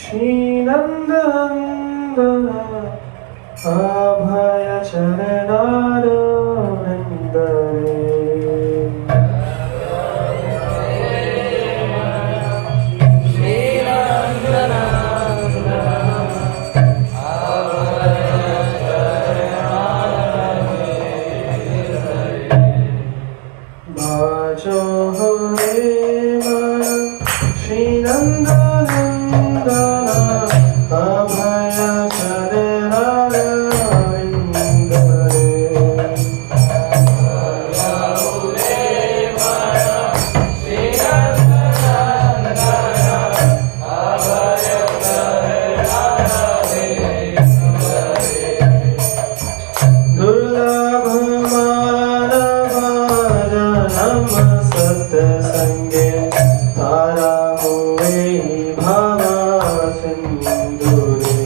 श्रीनन्दनन्दन अभय चरणारविन्दरे भजो हरे मन श्रीनन्दनन्दन अभय चरणारविन्दरे दुर्लभ मानव सत्संगे तारा हुए भावा सिंधुरे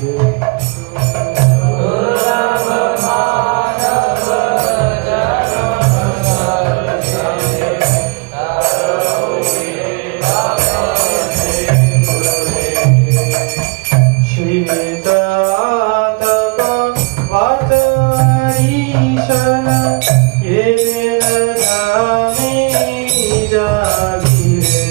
शीतातप वातरीशन ये दिल जाने जागिरे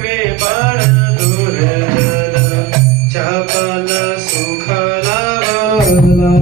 कृपण दुर्जन चपल सुख लागिरे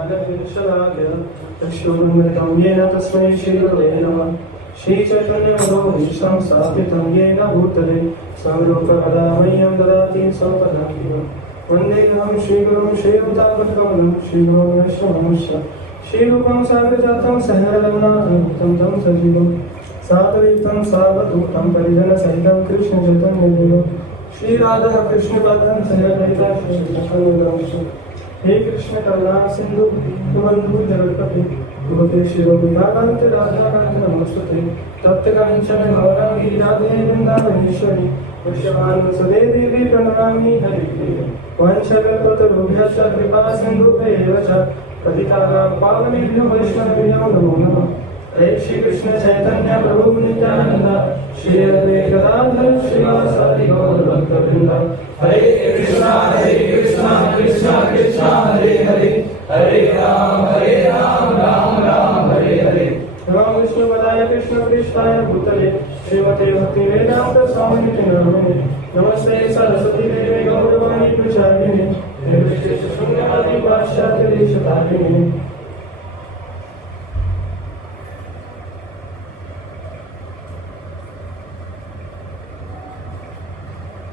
ज्ञानविशलाघ्य चक्षुरुन्मिलितं येन तस्मै श्रीगुरवे नमः। श्रीचैतन्यमनोभीष्टं स्थापितं येन भूतले स्वरूपकदा मह्यं ददाति स्वपदान्तिकम्। वन्देऽहं श्रीगुरुं श्रीयुतापद्कमलं श्रीगुरुं वैष्णवंश्च श्रीरूपं साग्रजातं सहगणनाथं तं सजीवं साद्वैतं सावधूतं परिजनसहितं कृष्णचैतन्यदेवं श्रीराधा कृष्णपादां सहगणिता श्रीकृष्णदेवं। हे कृष्ण करुणा सिंधु बंधु जगत्पते गोपेश गोपिकाकांत राधाकांत नमोस्तुते तप्त कांचन गौरांगी राधे वृंदावनेश्वरी वृषभानुसुते देवी प्रणमामि हरिप्रिये वंशकल्पतरुभ्यश्च कृपा सिन्धुभ्येव च पतितानां पावनेभ्यो वैष्णवेभ्यो नमो नमः। हे श्री कृष्ण चैतन्य प्रभु नित्यानंद श्री अद्वैत गदाधर श्रीवासादि गौर भक्तवृंद। हरे कृष्णा कृष्णा कृष्णा हरे हरे हरे राम राम राम हरे हरे। नमो विष्णुपदाय कृष्ण पृष्ठाय भूतले श्रीमते भक्ति वेदांत स्वामी नामिने नमस्ते सरस्वती देवी गौरवाणी प्रचारिणे निर्विशेष शून्यवादी पाश्चात्य देशतारिणे।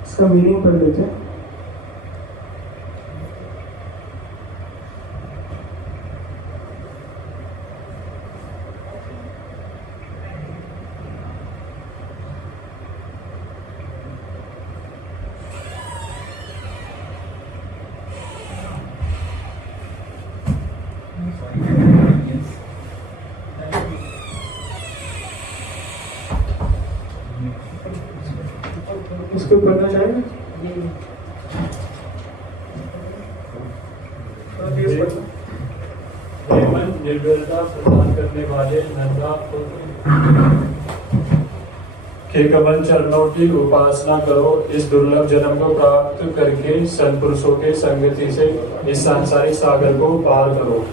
इसका मीनिंग पढ़ लेते हैं। इसको पढ़ना चाहेंगे? निर्बलता प्रदान करने वाले नंदा के कमल चरणों की उपासना करो। इस दुर्लभ जन्म को प्राप्त करके सत्पुरुषों के संगति से इस सांसारिक सागर को पार करो।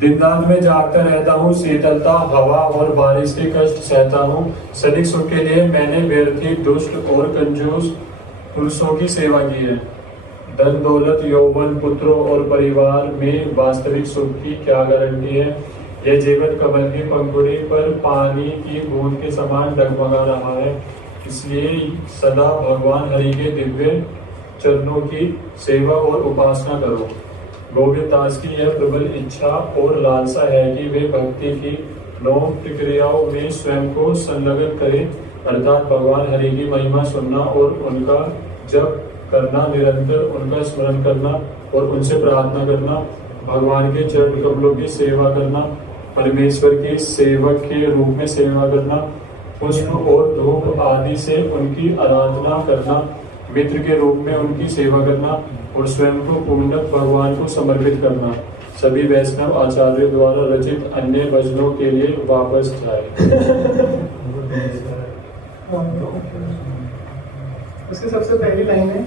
दिन रात में जागता रहता हूँ, शीतलता हवा और बारिश के कष्ट सहता हूँ। सदिक सुख के लिए मैंने व्यर्थी दुष्ट और कंजूस पुरुषों की सेवा की है। धन दौलत यौवन पुत्रों और परिवार में वास्तविक सुख की क्या गारंटी है। यह जीवन कमल की पंखुड़ी पर पानी की बूंद के समान डगमगा रहा है। इसलिए सदा भगवान हरि के दिव्य चरणों की सेवा और उपासना करो। गोविंद दास की यह प्रबल इच्छा और लालसा है कि वे भक्ति की 9 प्रक्रियाओं में स्वयं को संलग्न करें, अर्थात भगवान हरि की महिमा सुनना और उनका जप करना, निरंतर उनका स्मरण करना और उनसे प्रार्थना करना, भगवान के चरण कमलों की सेवा करना, परमेश्वर के सेवक के रूप में सेवा करना, पुष्प और धूप आदि से उनकी आराधना करना, मित्र के रूप में उनकी सेवा करना और स्वयं को पूर्णतः भगवान को समर्पित करना। सभी वैष्णव आचार्य द्वारा रचित अन्य भजनों के लिए वापस जाए। उसकी सबसे पहली लाइन है,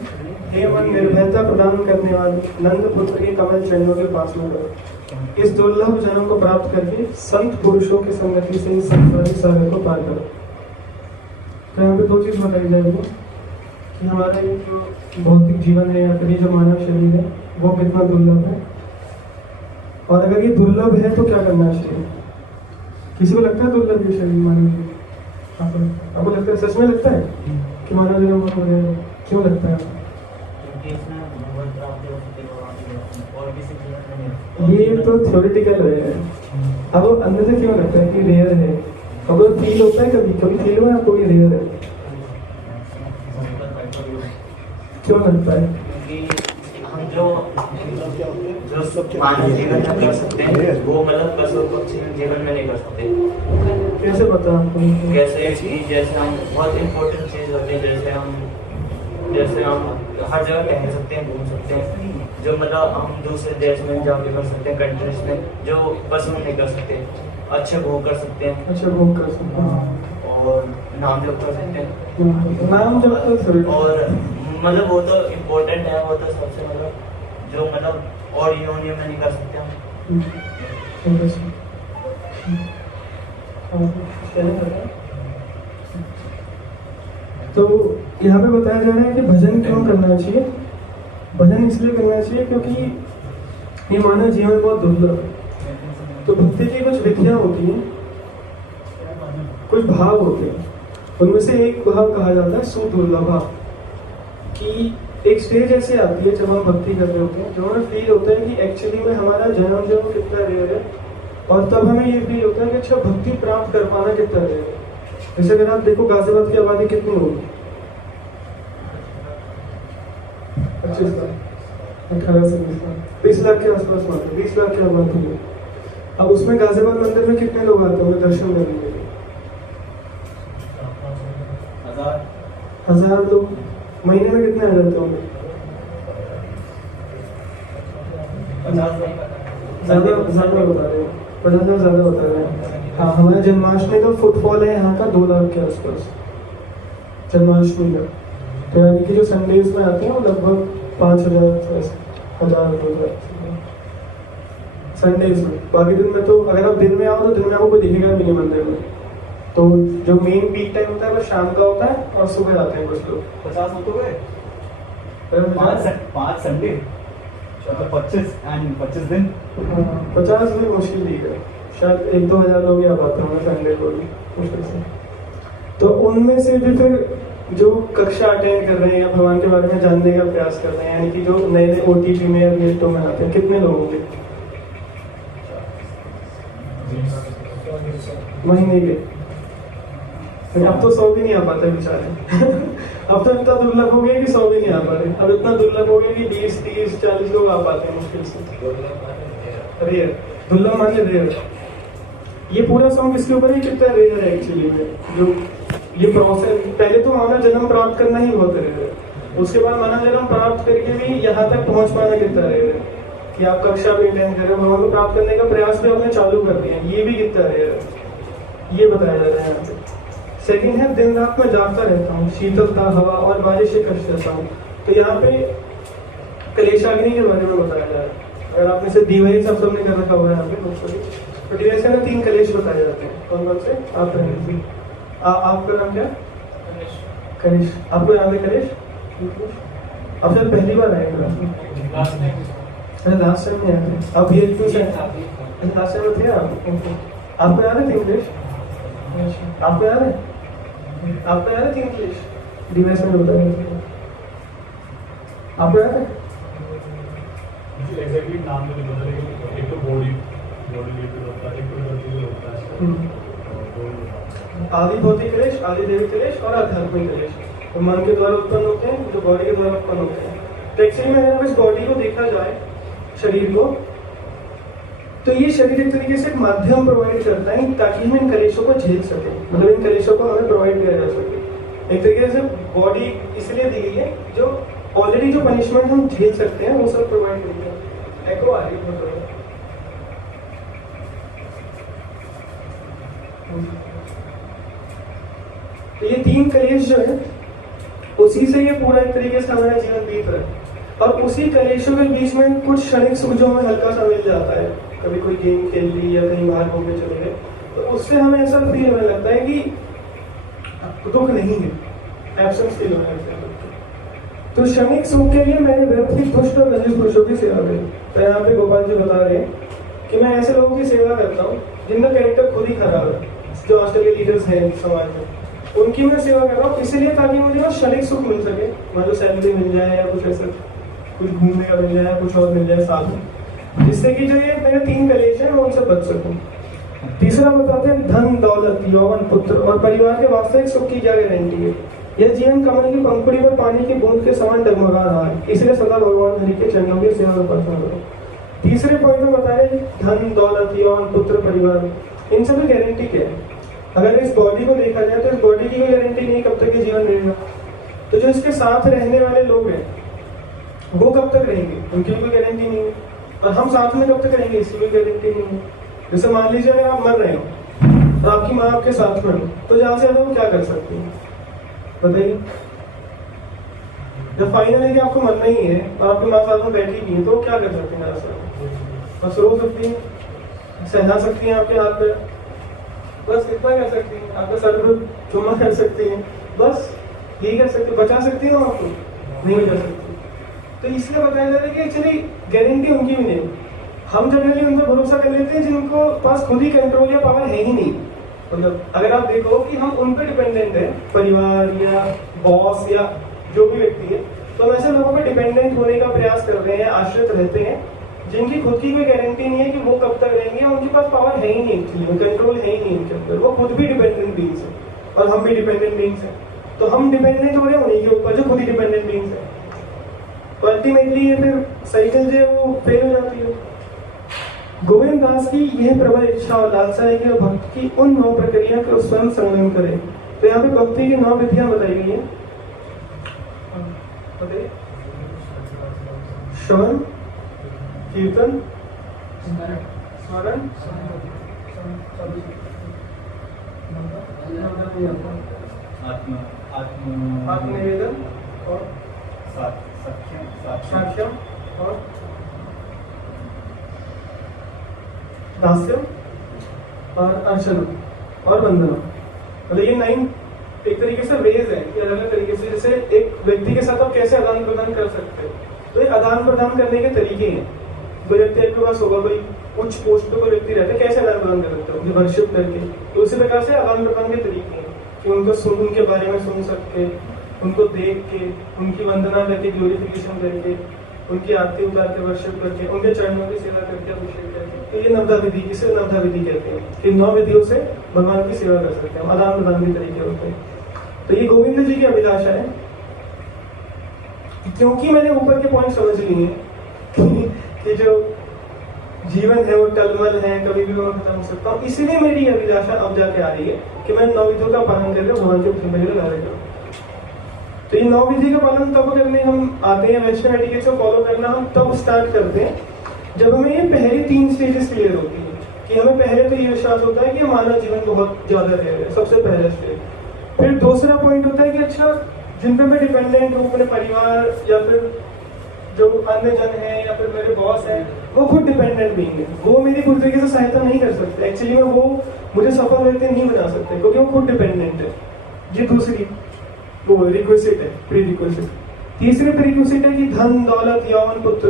हे मन निर्भयता प्रदान करने वाले नंद पुत्र के कमल चरणों की उपासना करो। इस दुर्लभ जन्म को प्राप्त करके संत पुरुषों की संगति से इस संसारिक सागर को पार करो। तो यहाँ पे 2 चीज बताई जाएगी कि हमारा ये जो भौतिक जीवन है या फिर जो मानव शरीर है वो कितना दुर्लभ है, और अगर ये दुर्लभ है तो क्या करना चाहिए। किसी को लगता है दुर्लभ ये शरीर मानव शरीर? आपको लगता है? सच में लगता है कि मानव जन्म हो गया? क्यों लगता है? ये तो थ्योरेटिकल है। अब अंदर से क्यों लगता है कि रेयर है? अब फील होता है, कभी कभी फील हुआ है आपको ये रेयर है? क्यों लगता है? हम जो मानव जीवन में कर सकते हैं वो मतलब पशु पक्षी जीवन में नहीं कर सकते। कैसे पता आपको? कैसे कि जैसे हम बहुत इम्पोर्टेंट चीज होते हैं, जैसे हम हर जगह टहल सकते हैं, घूम सकते हैं, जो मतलब हम दूसरे देश में जाके कर सकते हैं, कंट्रीज में, जो पशु नहीं कर सकते। अच्छे भोग कर सकते हैं, और नाम जप कर सकते हैं, नाम जप और मतलब वो तो इम्पोर्टेंट है, वो तो सबसे मतलब जो मतलब और यूनियन में नहीं कर सकते हम। तो यहाँ पे बताया जा रहा है कि भजन क्यों करना चाहिए। भजन इसलिए करना चाहिए क्योंकि ये मानव जीवन बहुत दुर्लभ है। तो भक्ति की कुछ विधियां होती हैं, कुछ भाव होते हैं, उनमें से एक भाव कहा जाता है सुदुर्लभा, कि एक स्टेज ऐसे आती है जब हम भक्ति कर रहे होते हैं, जो हमें फील होता है कि एक्चुअली में हमारा जन्म जन्म कितना रेयर है, और तब हमें ये फील होता है कि अच्छा भक्ति प्राप्त कर पाना कितना रेयर है। जैसे अगर आप देखो गाजियाबाद की आबादी कितनी होगी, 25 लाख, 18 से 20 लाख, 20 लाख के आसपास मान लो, 20 लाख की आबादी है। अब उसमें गाजियाबाद मंदिर में कितने लोग आते होंगे दर्शन करने के लिए? 1000 लोग। महीने में कितने आ जाते होंगे? ज्यादा बता रहे हैं, 50,000 ज्यादा बता रहे हैं। हाँ, हमारे जन्माष्टमी का फुटफॉल है यहाँ का 2 लाख के आसपास जन्माष्टमी का। तो यानी कि जो संडेज में आते हैं वो लगभग 5,000 संडेज में। बाकी दिन में तो अगर आप दिन में आओ तो दिन में आपको कोई दिखेगा भी नहीं मंदिर में। तो जो मेन पीक टाइम होता है वो शाम का होता है और सुबह आते हैं कुछ लोग। 50 हो गए, 5 संडे, 25 दिन। 50 भी मुश्किल दिख रहा है, शायद 1-2 हज़ार लोग ही आ पाते होंगे संडे को भी मुश्किल से। तो उनमें से भी फिर जो कक्षा अटेंड कर रहे हैं या भगवान के बारे में जानने का प्रयास कर रहे हैं, यानी कि जो नए नए OTP में या नेटो में आते हैं, कितने लोग होंगे महीने के? अब तो 100 भी नहीं आ पाते बेचारे। अब तो इतना दुर्लभ हो गया कि 100 भी नहीं आ पा रहे। अब इतना दुर्लभ हो गया कि 20, 30, 40 लोग आ पाते हैं मुश्किल से। रेयर, दुर्लभ मानिए रेयर। ये पूरा सॉन्ग इसके ऊपर ही कितना रेयर है एक्चुअली में। जो ये प्रोसेस, पहले तो मानव जन्म प्राप्त करना ही बहुत रेयर है, उसके बाद मानव जन्म प्राप्त करके भी यहाँ तक पहुंच पाना कितना रेयर है कि आप कक्षा भी अटेंड करें, भगवान को प्राप्त करने का प्रयास भी आपने चालू कर दिया, ये भी कितना रेयर है, ये बताया जा रहा है यहाँ पे। सेकंड है दिन रात में जागता रहता हूँ, शीतलता, हवा और बारिश से कष्ट रहता हूँ। तो यहाँ पे कलेशाग्नि के बारे में बताया जा रहा है। अगर आपने से दीवारी सब सबने कर रखा हुआ है यहाँ पे, तो डिवाइस में 3 कलेश बताए जाते हैं। कौन कौन से? आपका नाम क्या? कलेश। आपको याद है कलेश? अब सर पहली बार आएगा, अरे लास्ट टाइम नहीं आए थे, अब ये लास्ट टाइम थे आप। आपको याद है 3 कलेश? आपको याद है? आपको याद है 3 कलेश डिवाइस में बताया? आपको याद है? एग्जैक्टली नाम नहीं पता, लेकिन एक तो बॉडी रिलेटेड होता है, एक तो प्रकृति होता है। आदि भौतिक कलेश, आदि दैविक कलेश और आध्यात्मिक कलेश तो मन के द्वारा उत्पन्न होते हैं, जो बॉडी के द्वारा उत्पन्न होते हैं। तो एक्चुअली में अगर इस बॉडी को देखा जाए, शरीर को, तो ये शरीर एक तरीके से एक माध्यम प्रोवाइड करता है ताकि हम इन कलेशों को झेल सके, मतलब इन कलेशों को हमें प्रोवाइड किया जा सके। एक तरीके से बॉडी इसलिए दी गई है जो ऑलरेडी जो पनिशमेंट हम झेल सकते हैं वो सब प्रोवाइड करते हैं। एको आ रही है तो ये 3 कलेश जो है, उसी से ये पूरा एक तरीके से हमारा जीवन बीत रहा है। और उसी कलेशों के बीच में कुछ क्षणिक सुख जो हमें हल्का सा मिल जाता है, कभी कोई गेम खेल ली या कहीं बाहर घूमने चले गए, तो उससे हमें ऐसा फील होने लगता है कि दुख नहीं है, एब्सेंस फील होने लगता है। तो क्षणिक सुख के लिए मैंने व्यक्ति दुष्ट और कंजूस पुरुषों की सेवा करी। तो यहाँ पे गोपाल जी बता रहे हैं कि मैं ऐसे लोगों की सेवा करता हूँ जिनका कैरेक्टर खुद ही खराब है, जो आजकल के लीडर्स हैं समाज में, उनकी मैं सेवा कर रहा हूँ इसलिए ताकि मुझे वो क्षणिक सुख मिल सके, मतलब सैलरी मिल जाए या कुछ ऐसा, कुछ घूमने का मिल जाए, कुछ और मिल जाए साथ में, जिससे कि जो ये मेरे 3 कलेश हैं मैं उनसे बच सकूँ। तीसरा बताते हैं धन, दौलत, यौवन, पुत्र और परिवार के वास्तविक सुख की क्या गारंटी है। यह जीवन कमल की पंखुड़ी पर पानी की बूंद के समान डगमगा रहा है, इसलिए सदा भगवान हरि के चरणों की सेवा में प्रार्थना करो। तीसरे पॉइंट में बताया धन, दौलत, यौवन, पुत्र, परिवार, इन सब की गारंटी क्या है। अगर इस बॉडी को देखा जाए तो इस बॉडी की कोई गारंटी नहीं कब तक ये जीवन रहेगा। तो जो इसके साथ रहने वाले लोग हैं वो कब तक रहेंगे, उनकी भी कोई गारंटी नहीं है। और हम साथ में कब तक रहेंगे, इसकी भी गारंटी नहीं है। जैसे मान लीजिए अगर आप मर रहे हो और आपकी माँ आपके साथ में हो, तो जहाँ से वो क्या कर सकती है बताइए। जब फाइनल है कि आपको मरना ही है और आपकी माँ साथ में बैठी नहीं है, तो क्या कर सकती है? बस रो सकती है, सहला सकती है आपके हाथ पे, बस इतना कर सकती है, आपका सर पर चुम्मा कर सकती है, बस यही कर सकती है। बचा सकती है आपको? नहीं बचा सकती। तो इसलिए बताया जा रहा है कि एक्चुअली गारंटी उनकी भी नहीं। हम जनरली उन पर भरोसा कर लेते हैं जिनको पास खुद ही कंट्रोल या पावर है ही नहीं। मतलब अगर आप देखो कि हम उन पर डिपेंडेंट है, परिवार या बॉस या जो भी व्यक्ति है, तो हम ऐसे लोगों पर डिपेंडेंट होने का प्रयास कर रहे हैं, आश्रित रहते हैं जिनकी खुद की कोई गारंटी नहीं है कि वो कब तक रहेंगे, उनके पास पावर है ही नहीं, एक्चुअली कंट्रोल है ही नहीं उनके अंदर। वो खुद भी डिपेंडेंट बीइंग्स है और हम भी डिपेंडेंट बीइंग्स हैं। तो हम डिपेंडेंट हो रहे हैं उन्हीं के ऊपर जो खुद ही डिपेंडेंट बीइंग्स है। तो अल्टीमेटली ये फिर साइकिल जो है वो फेल हो जाती है। गोविंद दास की यह प्रबल इच्छा और लालसा है कि वह भक्त की उन 9 प्रक्रिया को स्वयं संलग्न करे। तो यहाँ पे भक्ति की 9 विधियां बताई गई हैं। श्रवण, कीर्तन, स्मरण, आत्मनिवेदन और साक्ष्यम और दास्यम और अर्चना और वंदना। मतलब ये 9 एक तरीके से वेज है कि अलग अलग तरीके से जैसे एक व्यक्ति के साथ आप कैसे आदान प्रदान कर सकते हो। तो ये आदान प्रदान करने के तरीके हैं। कोई व्यक्ति आपके पास होगा, कोई उच्च पोस्ट पे कोई व्यक्ति रहता है, कैसे आदान प्रदान कर सकते हो? वर्शिप करके। तो उसी प्रकार से आदान प्रदान के तरीके हैं कि उनके बारे में सुन सकते, उनको देख के, उनकी वंदना करके, ग्लोरिफिकेशन करके, उनकी आरती उतार के, वर्शिप करके, उनके चरणों की सेवा करके, अभिषेक करके। तो ये नवधा विधि, इसे नवधा विधि कहते हैं कि 9 विधियों से भगवान की सेवा कर सकते हैं, आदान प्रदान के तरीके होते हैं। तो ये गोविंद जी की अभिलाषा है। क्योंकि मैंने ऊपर के पॉइंट समझ लिए कि जो जीवन है वो टलमल है, कभी भी मैं खत्म हो सकता हूँ, इसलिए मेरी अभिलाषा अब जाके आ रही है कि मैं 9 विधियों का पालन करके भगवान के प्रेम में लगा करूँ। तो ये 9 विधि का पालन तब करने हम आते हैं, वैष्णव एटिकेट्स को फॉलो करना हम तब स्टार्ट करते हैं जब हमें ये पहली 3 स्टेजेस क्लियर होती है। कि हमें पहले तो ये विश्वास होता है कि हमारा जीवन बहुत ज्यादा रेयर है, सबसे पहला स्टेज। फिर दूसरा पॉइंट होता है कि अच्छा, जिन पे मैं डिपेंडेंट हूँ, अपने परिवार या फिर जो अन्य जन है या फिर मेरे बॉस है, वो खुद डिपेंडेंट बीइंग है, वो मेरी पूरी तरीके से सहायता नहीं कर सकते। एक्चुअली में वो मुझे सफल व्यक्ति नहीं बना सकते क्योंकि वो खुद डिपेंडेंट है। ये दूसरी वो रिक्वेस्ट है, प्री रिक्वेस्ट। तीसरी प्रीरिक्विजिट है कि धन, दौलत, यौवन, पुत्र,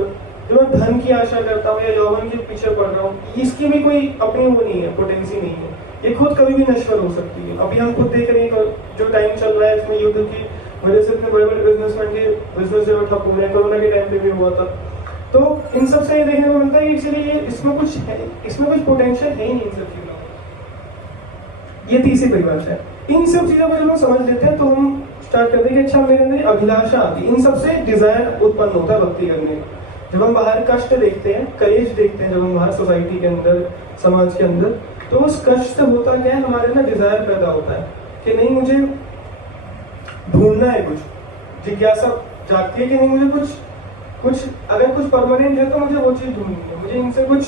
जो मैं धन की आशा करता हूँ या यौवन के पीछे पड़ रहा हूँ, इसकी भी कोई अपनी वो नहीं है, पोटेंसी नहीं है। ये खुद कभी भी नश्वर हो सकती है। अभी हम खुद देख रहे हैं जो टाइम चल रहा है इसमें युद्ध की वजह से इतने बड़े बड़े बिजनेसमैन के बिजनेस जो ठप हो रहे हैं, कोरोना के टाइम पे भी हुआ था। तो इन सब से ये देखने को मिलता है कि एक्चुअली ये इसमें कुछ है, इसमें कुछ पोटेंशियल है ही नहीं इन सब चीजों में। ये तीसरी परिभाषा है। इन सब चीजों को जब हम समझ लेते हैं तो हम स्टार्ट करते हैं कि अच्छा, मेरे अंदर अभिलाषा आती है। इन सबसे डिजायर उत्पन्न होता है भक्ति करने का। जब हम बाहर कष्ट देखते हैं, कलेश देखते हैं, जब हम बाहर सोसाइटी के अंदर, समाज के अंदर, तो उस कष्ट से होता क्या है, हमारे ना डिजायर पैदा होता है कि नहीं, मुझे ढूंढना है, कुछ जिज्ञासा जागती है कि नहीं, मुझे कुछ अगर कुछ परमानेंट है तो मुझे वो चीज ढूंढनी है, मुझे इनसे कुछ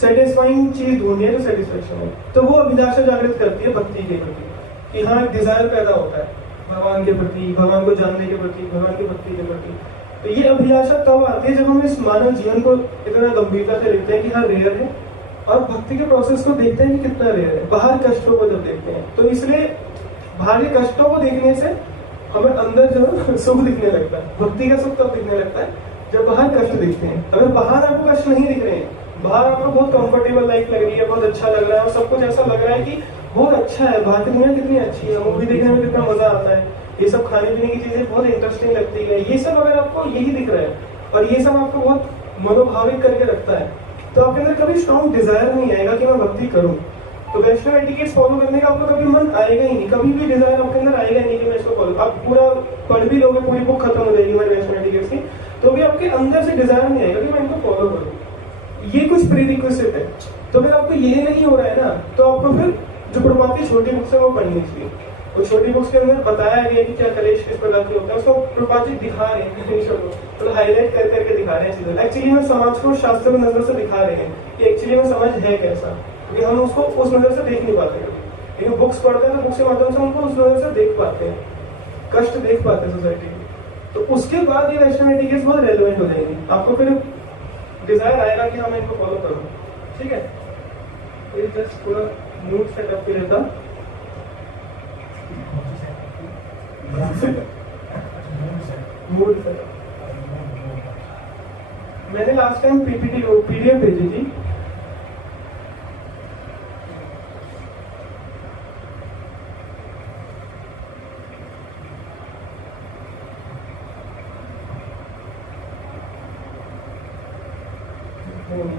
सेटिस्फाइंग चीज ढूंढनी है जो सेटिस्फेक्शन है। तो वो अभिलाषा जागृत करती है भक्ति के प्रति कि हाँ, एक डिजायर पैदा होता है भगवान के प्रति, भगवान को जानने के प्रति, भगवान की भक्ति के प्रति। तो ये अभिलाषा तब आती है जब हम इस मानव जीवन को इतना गंभीरता से देखते हैं कि हाँ, रेयर है, और भक्ति के प्रोसेस को देखते हैं कि कितना रेयर है। बाहर कष्टों को जब देखते हैं तो इसलिए बाहर के कष्टों को देखने से हमें अंदर जो सुख दिखने लगता है। भक्ति का सुख तब दिखने लगता है जब बाहर कष्ट दिखते हैं। अगर बाहर आपको कष्ट नहीं दिख रहे हैं, बाहर आपको बहुत कंफर्टेबल लाइफ लग रही है, बहुत अच्छा लग रहा है और सब कुछ ऐसा लग रहा है कि बहुत अच्छा है, बाहर की दुनिया कितनी अच्छी है, मूवी देखने में कितना मजा आता है, ये सब खाने पीने की चीजें बहुत इंटरेस्टिंग लगती है, ये सब अगर आपको यही दिख रहा है और ये सब आपको बहुत मनोभावित करके रखता है, तो आपके अंदर कभी स्ट्रॉन्ग डिजायर नहीं आएगा कि मैं भक्ति करूं। तो वैष्णव एटिकेट्स फॉलो करने का आपको कभी मन आएगा ही नहीं, कभी भी डिजायर आपके अंदर आएगा नहीं कि मैं इसको फॉलो। आप पूरा पढ़ भी लोगे, पूरी बुक खत्म हो जाएगी हमारे वैष्णव एटिकेट्स की, तो भी आपके अंदर से डिजायर नहीं आएगा कि मैं इनको फॉलो करूं। ये कुछ प्रीरिक्विजिट है। तो अगर आपको ये नहीं हो रहा है ना, तो आपको फिर जो प्रभुपाद की छोटी बुक्स है वो पढ़नी चाहिए। वो छोटी बुक्स के अंदर बताया गया कि क्या कलेश किस प्रकार के होता है, उसको प्रभुपाद जी दिखा रहे हैं, तो हाईलाइट कर करके दिखा रहे हैं चीजें। एक्चुअली हम समाज को शास्त्र की नजर से दिखा रहे हैं कि एक्चुअली में समझ है कैसा, क्योंकि हम उसको उस नजर से देख नहीं पाते। लेकिन बुक्स पढ़ते हैं तो बुक्स के माध्यम से हमको उस नजर से देख पाते हैं, कष्ट देख पाते हैं सोसाइटी में। तो उसके बाद ये वैष्णव एटिकेट्स बहुत रेलेवेंट हो जाएंगे। आपको फिर डिजायर आएगा कि हाँ, मैं इनको फॉलो करूँ। ठीक है, तो ये जस्ट पूरा मूड सेटअप के लिए था। मूड सेटअप मैंने लास्ट टाइम पीपीटी पीडीएफ भेजी थी।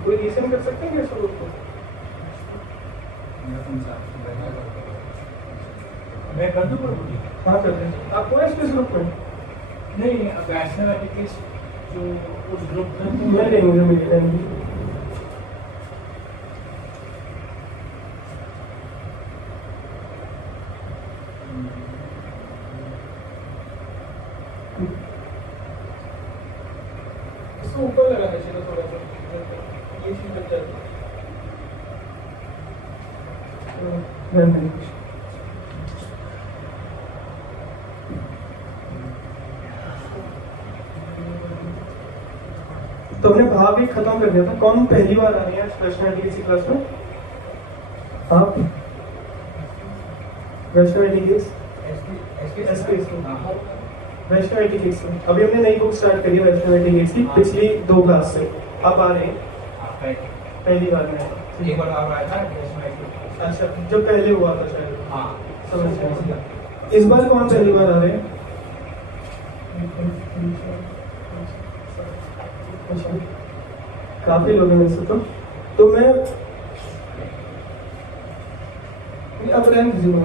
कोई रीजन कर सकते हैं क्या स्वरूप को? मैं कर दूँ? हाँ कर दें। आप पूरा इस ग्रुप में नहीं, वैष्णव एटिकेट्स जो उस ग्रुप में मैं नहीं, मुझे मिल जाएंगी। इसको ऊपर लगाना चाहिए थोड़ा सा, ये चीज लग जाती है। नहीं तो हमने भाग एक खत्म कर दिया था। कौन पहली बार आ रही है पर्सनैलिटी किसी क्लास में? आप वैष्णव एटिकेट्स वैष्णव एटिकेट्स में अभी हमने नई बुक स्टार्ट करी है वैष्णव एटिकेट्स की, पिछली 2 क्लास से आप आ रहे हैं पहली बार में। एक बार और आया था। अच्छा, जो पहले हुआ था शायद। हाँ, समझ गया। इस बार कौन पहली बार आ रहे हैं? काफी लोग हैं वैसे तो मैं अब रैंक जीरो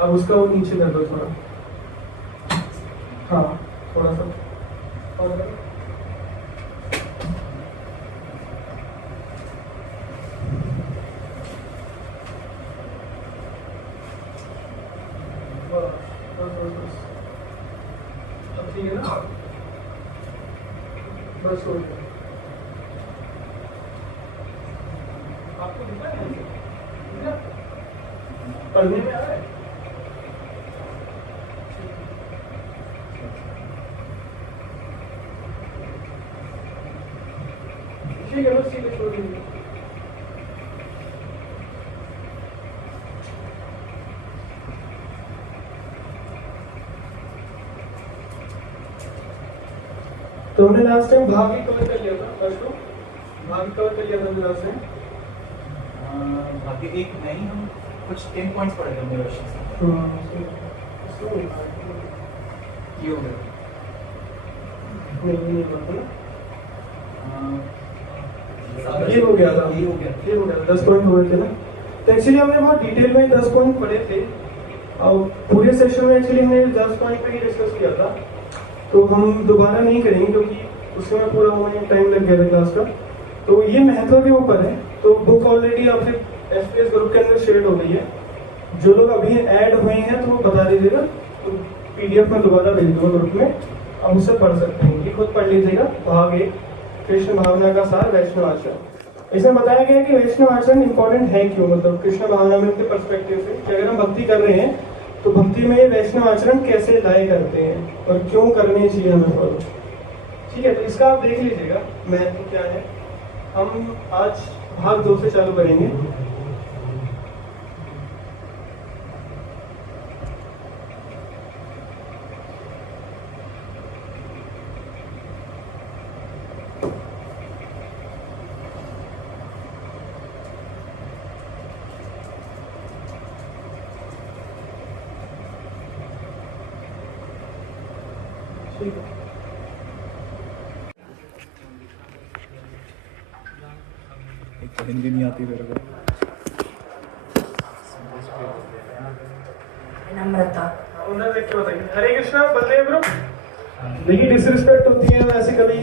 अब उसका वो नीचे कर दो थोड़ा। हाँ थोड़ा सा और करो। बस। अब ठीक है ना? बस हो गया। आपको दिखा है? पढ़ने में आ रहा है? ठीक है, बस सीधे छोड़ दीजिए। तो हमने लास्ट टाइम भाग ही कवर कर लिया था। फर्स्ट को भाग कवर कर लिया था लास्ट टाइम। बाकी एक नहीं, हम कुछ 10 पॉइंट्स पढ़े थे मेरे क्वेश्चन ये हो गया। नहीं ये हो गया था, ये हो गया 10 पॉइंट हो गए थे ना। तो एक्चुअली हमने बहुत डिटेल में 10 पॉइंट पढ़े थे और पूरे सेशन में एक्चुअली हमने 10 पॉइंट पे ही डिस्कस किया था। तो हम दोबारा नहीं करेंगे क्योंकि उसमें पूरा होने टाइम लग गया था क्लास का। तो ये महत्व के ऊपर है। तो बुक ऑलरेडी आपके एसपीएस ग्रुप के अंदर शेयर हो गई है। जो लोग अभी ऐड हुए हैं तो वो बता दीजिएगा, तो पीडीएफ में दोबारा भेज दूंगा ग्रुप में, आप उससे पढ़ सकते हैं। ये खुद पढ़ लीजिएगा। भाग 1 कृष्ण भावना का सार वैष्णव आचरण। इसमें बताया गया कि वैष्णव आचरण इंपॉर्टेंट है क्यों, मतलब कृष्ण भावना में के पर्सपेक्टिव से कि अगर हम भक्ति कर रहे हैं तो भक्ति में वैष्णव आचरण कैसे लाए करते हैं और क्यों करने चाहिए हमें फॉलो। ठीक है, तो इसका आप देख लीजिएगा महत्व क्या है। हम आज भाग 2 से चालू करेंगे। ठीक है, हिंदी नहीं आती मेरे को। नम्रता। उन्हें देख के बताइए। हरे कृष्णा बलदेव ग्रुप। देखिए डिसरिस्पेक्ट होती है वैसे कभी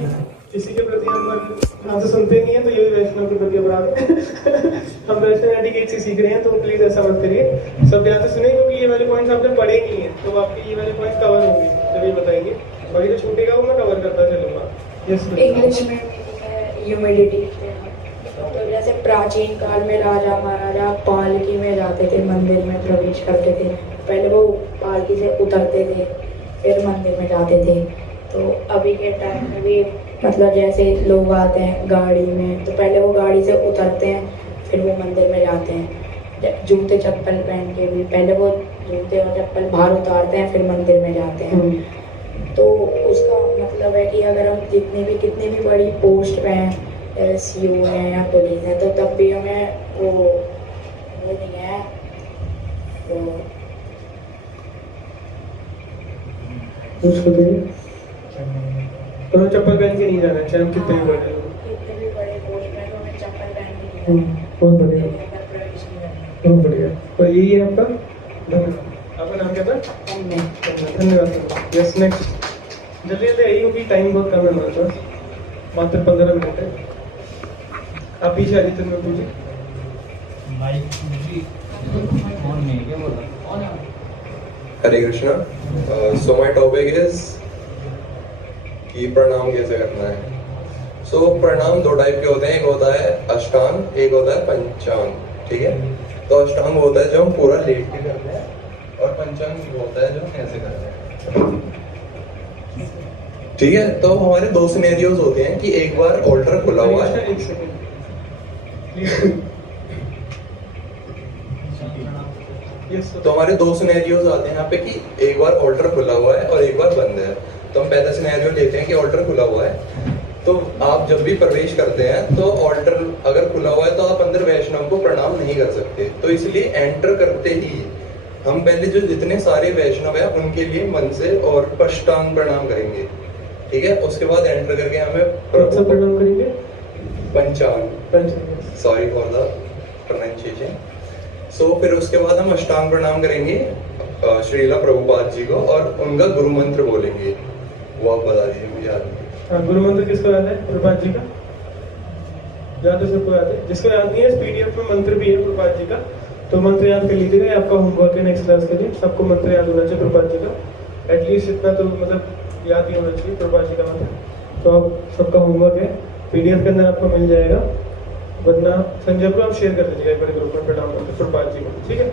किसी के प्रति हम ध्यान से सुनते नहीं है तो ये भी वैष्णव के प्रति अपराध है। हम वैष्णव एटिकेट से सीख रहे हैं तो प्लीज ऐसा मत करिए। सब ध्यान से सुनिए क्योंकि ये वाले पॉइंट्स आपने पढ़े नहीं है तो आपके ये वाले पॉइंट्स कवर होंगे जब ये बताएंगे। बाकी जो छूटेगा वो मैं कवर करता चलूंगा। यस इंग्लिश में ह्यूमिडिटी तो जैसे जैसे प्राचीन काल में राजा महाराजा पालकी में जाते थे, मंदिर में प्रवेश करते थे। पहले वो पालकी से उतरते थे, फिर मंदिर में जाते थे। तो अभी के टाइम में भी मतलब जैसे लोग आते हैं गाड़ी में, तो पहले वो गाड़ी से उतरते हैं, फिर वो मंदिर में जाते हैं। जूते चप्पल पहन के भी पहले वो जूते और चप्पल बाहर उतारते हैं, फिर मंदिर में जाते हैं। तो उसका मतलब है कि अगर हम कितनी भी बड़ी पोस्ट पे हैं, सीओ हैं या पुलिस हैं, तो तब भी हमें वो नहीं है तो चप्पल पहन के नहीं जाना चाहिए, हम कितने भी बड़े लोग। कितने भी बड़े पोस्ट में तो हमें चप्पल पहन के नहीं बहुत बढ़िया, जाना, प्रवेश नहीं करना। बहुत बढ़िया। और यही है आपका धन्यवाद। आपका नाम क्या था? धन्यवाद। Yes, next. जल्दी जल्दी आई होगी, टाइम बहुत कम है हमारे पास, मात्र 15 मिनट है। आप पीछे आदित्य में पूछिए। Hare Krishna. So my topic is कि प्रणाम कैसे करना है। सो प्रणाम दो टाइप के होते हैं, एक होता है अष्टांग, एक होता है पंचांग। ठीक है, तो अष्टांग होता है जो हम पूरा लेट के करते हैं, और पंचांग होता है जो हम ऐसे करते हैं। ठीक है, तो हमारे दो सिनेरियोज होते हैं कि एक बार ऑल्टर खुला हुआ है। एक सेकंड। तो हमारे दो सिनेरियोज आते हैं यहाँ पे कि एक बार ऑल्टर खुला हुआ है और एक बार बंद है। तो हम पहला सिनेरियो लेते हैं कि ऑल्टर खुला हुआ है। तो आप जब भी प्रवेश करते हैं तो ऑल्टर अगर खुला हुआ है तो आप अंदर वैष्णव को प्रणाम नहीं कर सकते। तो इसलिए एंटर करते ही हम पहले जो जितने सारे वैष्णव है उनके लिए मन से और पष्टांग प्रणाम करेंगे। ठीक है, उसके बाद एंटर करके हमें प्रणाम करेंगे, पंचांग, सॉरी फॉर द प्रोनाउंसिएशन। सो फिर उसके बाद हम अष्टांग प्रणाम करेंगे श्रीला प्रभुपाद जी को, और उनका गुरु मंत्र बोलेंगे। वो आप बता दीजिए, मुझे याद नहीं। हाँ, गुरु मंत्र किसको याद है? प्रभुपाद जी का याद है? सबको याद है? जिसको याद नहीं है, पीडीएफ में मंत्र भी है प्रभुपाद जी का, तो मंत्र याद कर लीजिएगा। ये आपका होमवर्क है नेक्स्ट क्लास के लिए। सबको मंत्र याद होना चाहिए प्रभुपाद जी का, एटलीस्ट इतना तो मतलब याद ही होना चाहिए प्रभुपाद जी का मंत्र। तो आप सबका होमवर्क है, पीडीएफ के अंदर आपको मिल जाएगा, वरना संजय को आप शेयर कर दीजिएगा बड़े ग्रुप में प्रणाम मंत्र प्रभुपाद जी को। ठीक है,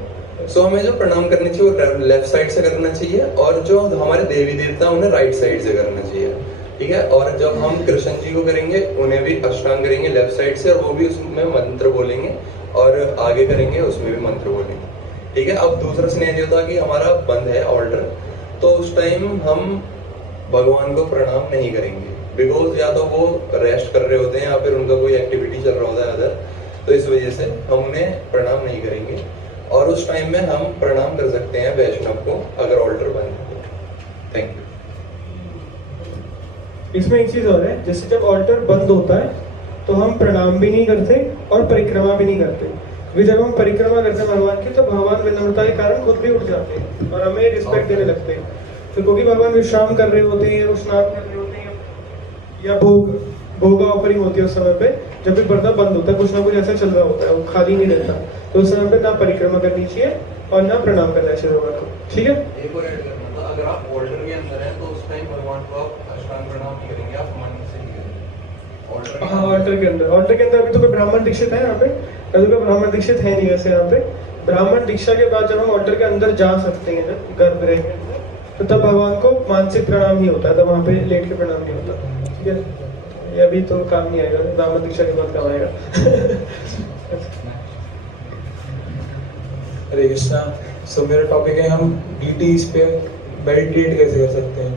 सो हमें जो प्रणाम करनी चाहिए वो लेफ्ट साइड से करना चाहिए, और जो हमारे देवी देवता उन्हें राइट साइड से करना चाहिए। ठीक है, और जब हम कृष्ण जी को करेंगे उन्हें भी अष्टांग करेंगे लेफ्ट साइड से, और वो भी उसमें मंत्र बोलेंगे, और आगे करेंगे उसमें भी मंत्र बोलेंगे। ठीक है, अब दूसरा सिनेरियो था कि हमारा बंद है ऑल्टर, तो उस टाइम हम भगवान को प्रणाम नहीं करेंगे, बिकॉज या तो वो रेस्ट कर रहे होते हैं या फिर उनका कोई एक्टिविटी चल रहा होता है अदर, तो इस वजह से हम उन्हें प्रणाम नहीं करेंगे। और उस टाइम में हम प्रणाम कर सकते हैं वैष्णव को अगर ऑल्टर बंद है। Thank you. इसमें एक चीज और है, जैसे जब ऑल्टर बंद होता है तो हम प्रणाम भी नहीं करते और परिक्रमा भी नहीं करते, क्योंकि जब हम परिक्रमा करते हैं भगवान की तो भगवान विनम्रता के कारण खुद भी उठ जाते हैं और हमें रिस्पेक्ट देने लगते हैं। तो क्योंकि भगवान विश्राम कर रहे होते हैं, वो स्नान कर रहे होते हैं, या भोग ऑफरिंग होती है उस समय पे, जब भी पर्दा बंद होता है कुछ ना कुछ ऐसा चल रहा होता है, वो खाली नहीं रहता, तो उस समय पे ना परिक्रमा करनी चाहिए और ना प्रणाम करना चाहिए भगवान को। ठीक है, एक और ऐड करना था, अगर आप ऑल्टर के अंदर हैं तो उस टाइम भगवान को आप अष्टांग प्रणाम नहीं करेंगे, आप मन से ही करेंगे। हाँ, ऑल्टर के अंदर अभी तो कोई ब्राह्मण दीक्षित है यहाँ पे? अभी कोई ब्राह्मण दीक्षित है नहीं वैसे यहाँ पे। ब्राह्मण दीक्षा के बाद जब हम ऑल्टर के अंदर जा सकते हैं, जब गर्भगृह के अंदर, तो तब भगवान को मानसिक प्रणाम नहीं होता, तब वहाँ पे लेट के प्रणाम नहीं होता। ठीक है, ये अभी तो काम नहीं आएगा, ब्राह्मण दीक्षा के बाद काम आएगा। हरे कृष्णा। सो मेरा टॉपिक है हम डीटीज पे मेडिटेट कैसे कर सकते हैं।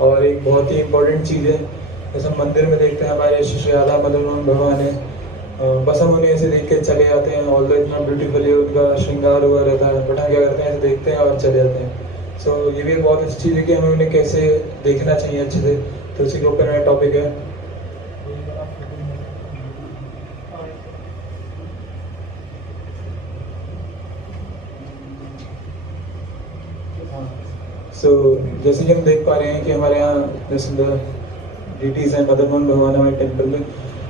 और एक बहुत ही इम्पोर्टेंट चीज़ है, जैसे हम मंदिर में देखते हैं हमारे श्री राधा मदन मोहन भगवान है, बस हम उन्हें ऐसे देख के चले जाते हैं, ऑल द इतना ब्यूटीफुली उनका श्रृंगार हुआ रहता है, बट हम क्या करते हैं ऐसे देखते हैं और चले जाते हैं। सो ये भी एक बहुत अच्छी चीज़ है कि हमें उन्हें कैसे देखना चाहिए अच्छे से, तो उसी के ऊपर मेरा टॉपिक है। सो जैसे कि हम देख पा रहे हैं कि हमारे यहाँ जैसे डीटीज हैं, मदन मोहन भगवान हमारे टेम्पल में।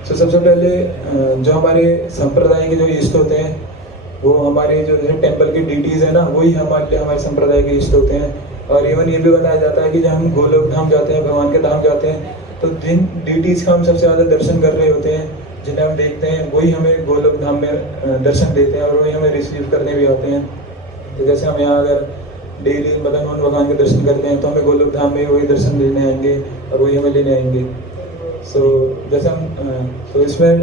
सो सबसे पहले जो हमारे संप्रदाय के जो इष्ट होते हैं वो हमारे जो टेम्पल के डीटीज है ना, वही हमारे संप्रदाय के इष्ट होते हैं। और इवन ये भी बताया जाता है कि जब हम गोलोक धाम जाते हैं, भगवान के धाम जाते हैं, तो जिन डीटीज का हम सबसे ज़्यादा दर्शन कर रहे होते हैं, जिन्हें हम देखते हैं वही हमें गोलोक धाम में दर्शन देते हैं और वही हमें रिसीव करने भी आते हैं। तो जैसे हम यहाँ अगर डेली मदन मोहन भगवान के दर्शन करते हैं तो हमें गोलोक धाम में वही दर्शन देने आएंगे और वही हमें लेने आएंगे। जैसे हम इसमें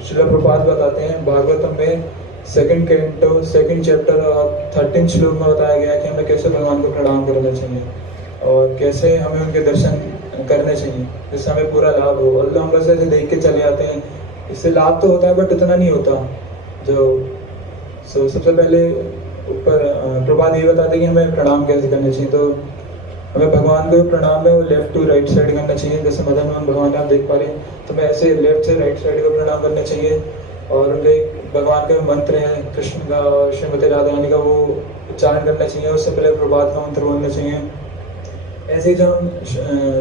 श्रील प्रभुपाद बताते हैं भागवतम में 2nd कैंटो 2nd चैप्टर और 13 श्लोक में बताया गया है कि हमें कैसे भगवान को प्रणाम करना चाहिए और कैसे हमें उनके दर्शन करने चाहिए जिससे हमें पूरा लाभ हो। और हम बस ऐसे देख के चले आते हैं, इससे लाभ तो होता है बट उतना नहीं होता जो। सबसे पहले ऊपर प्रभुपाद ये बताते हैं कि हमें प्रणाम कैसे करने चाहिए। तो हमें भगवान को प्रणाम है वो लेफ्ट टू राइट साइड करना चाहिए। जैसे मदन मोहन भगवान आप देख पा रहे हैं तो मैं ऐसे लेफ्ट से राइट साइड को प्रणाम करना चाहिए। और उनके भगवान का मंत्र है कृष्ण का और श्रीमती राधा रानी का वो उच्चारण करना चाहिए। उससे पहले प्रभात का मंत्र बोलना चाहिए। ऐसे ही जब हम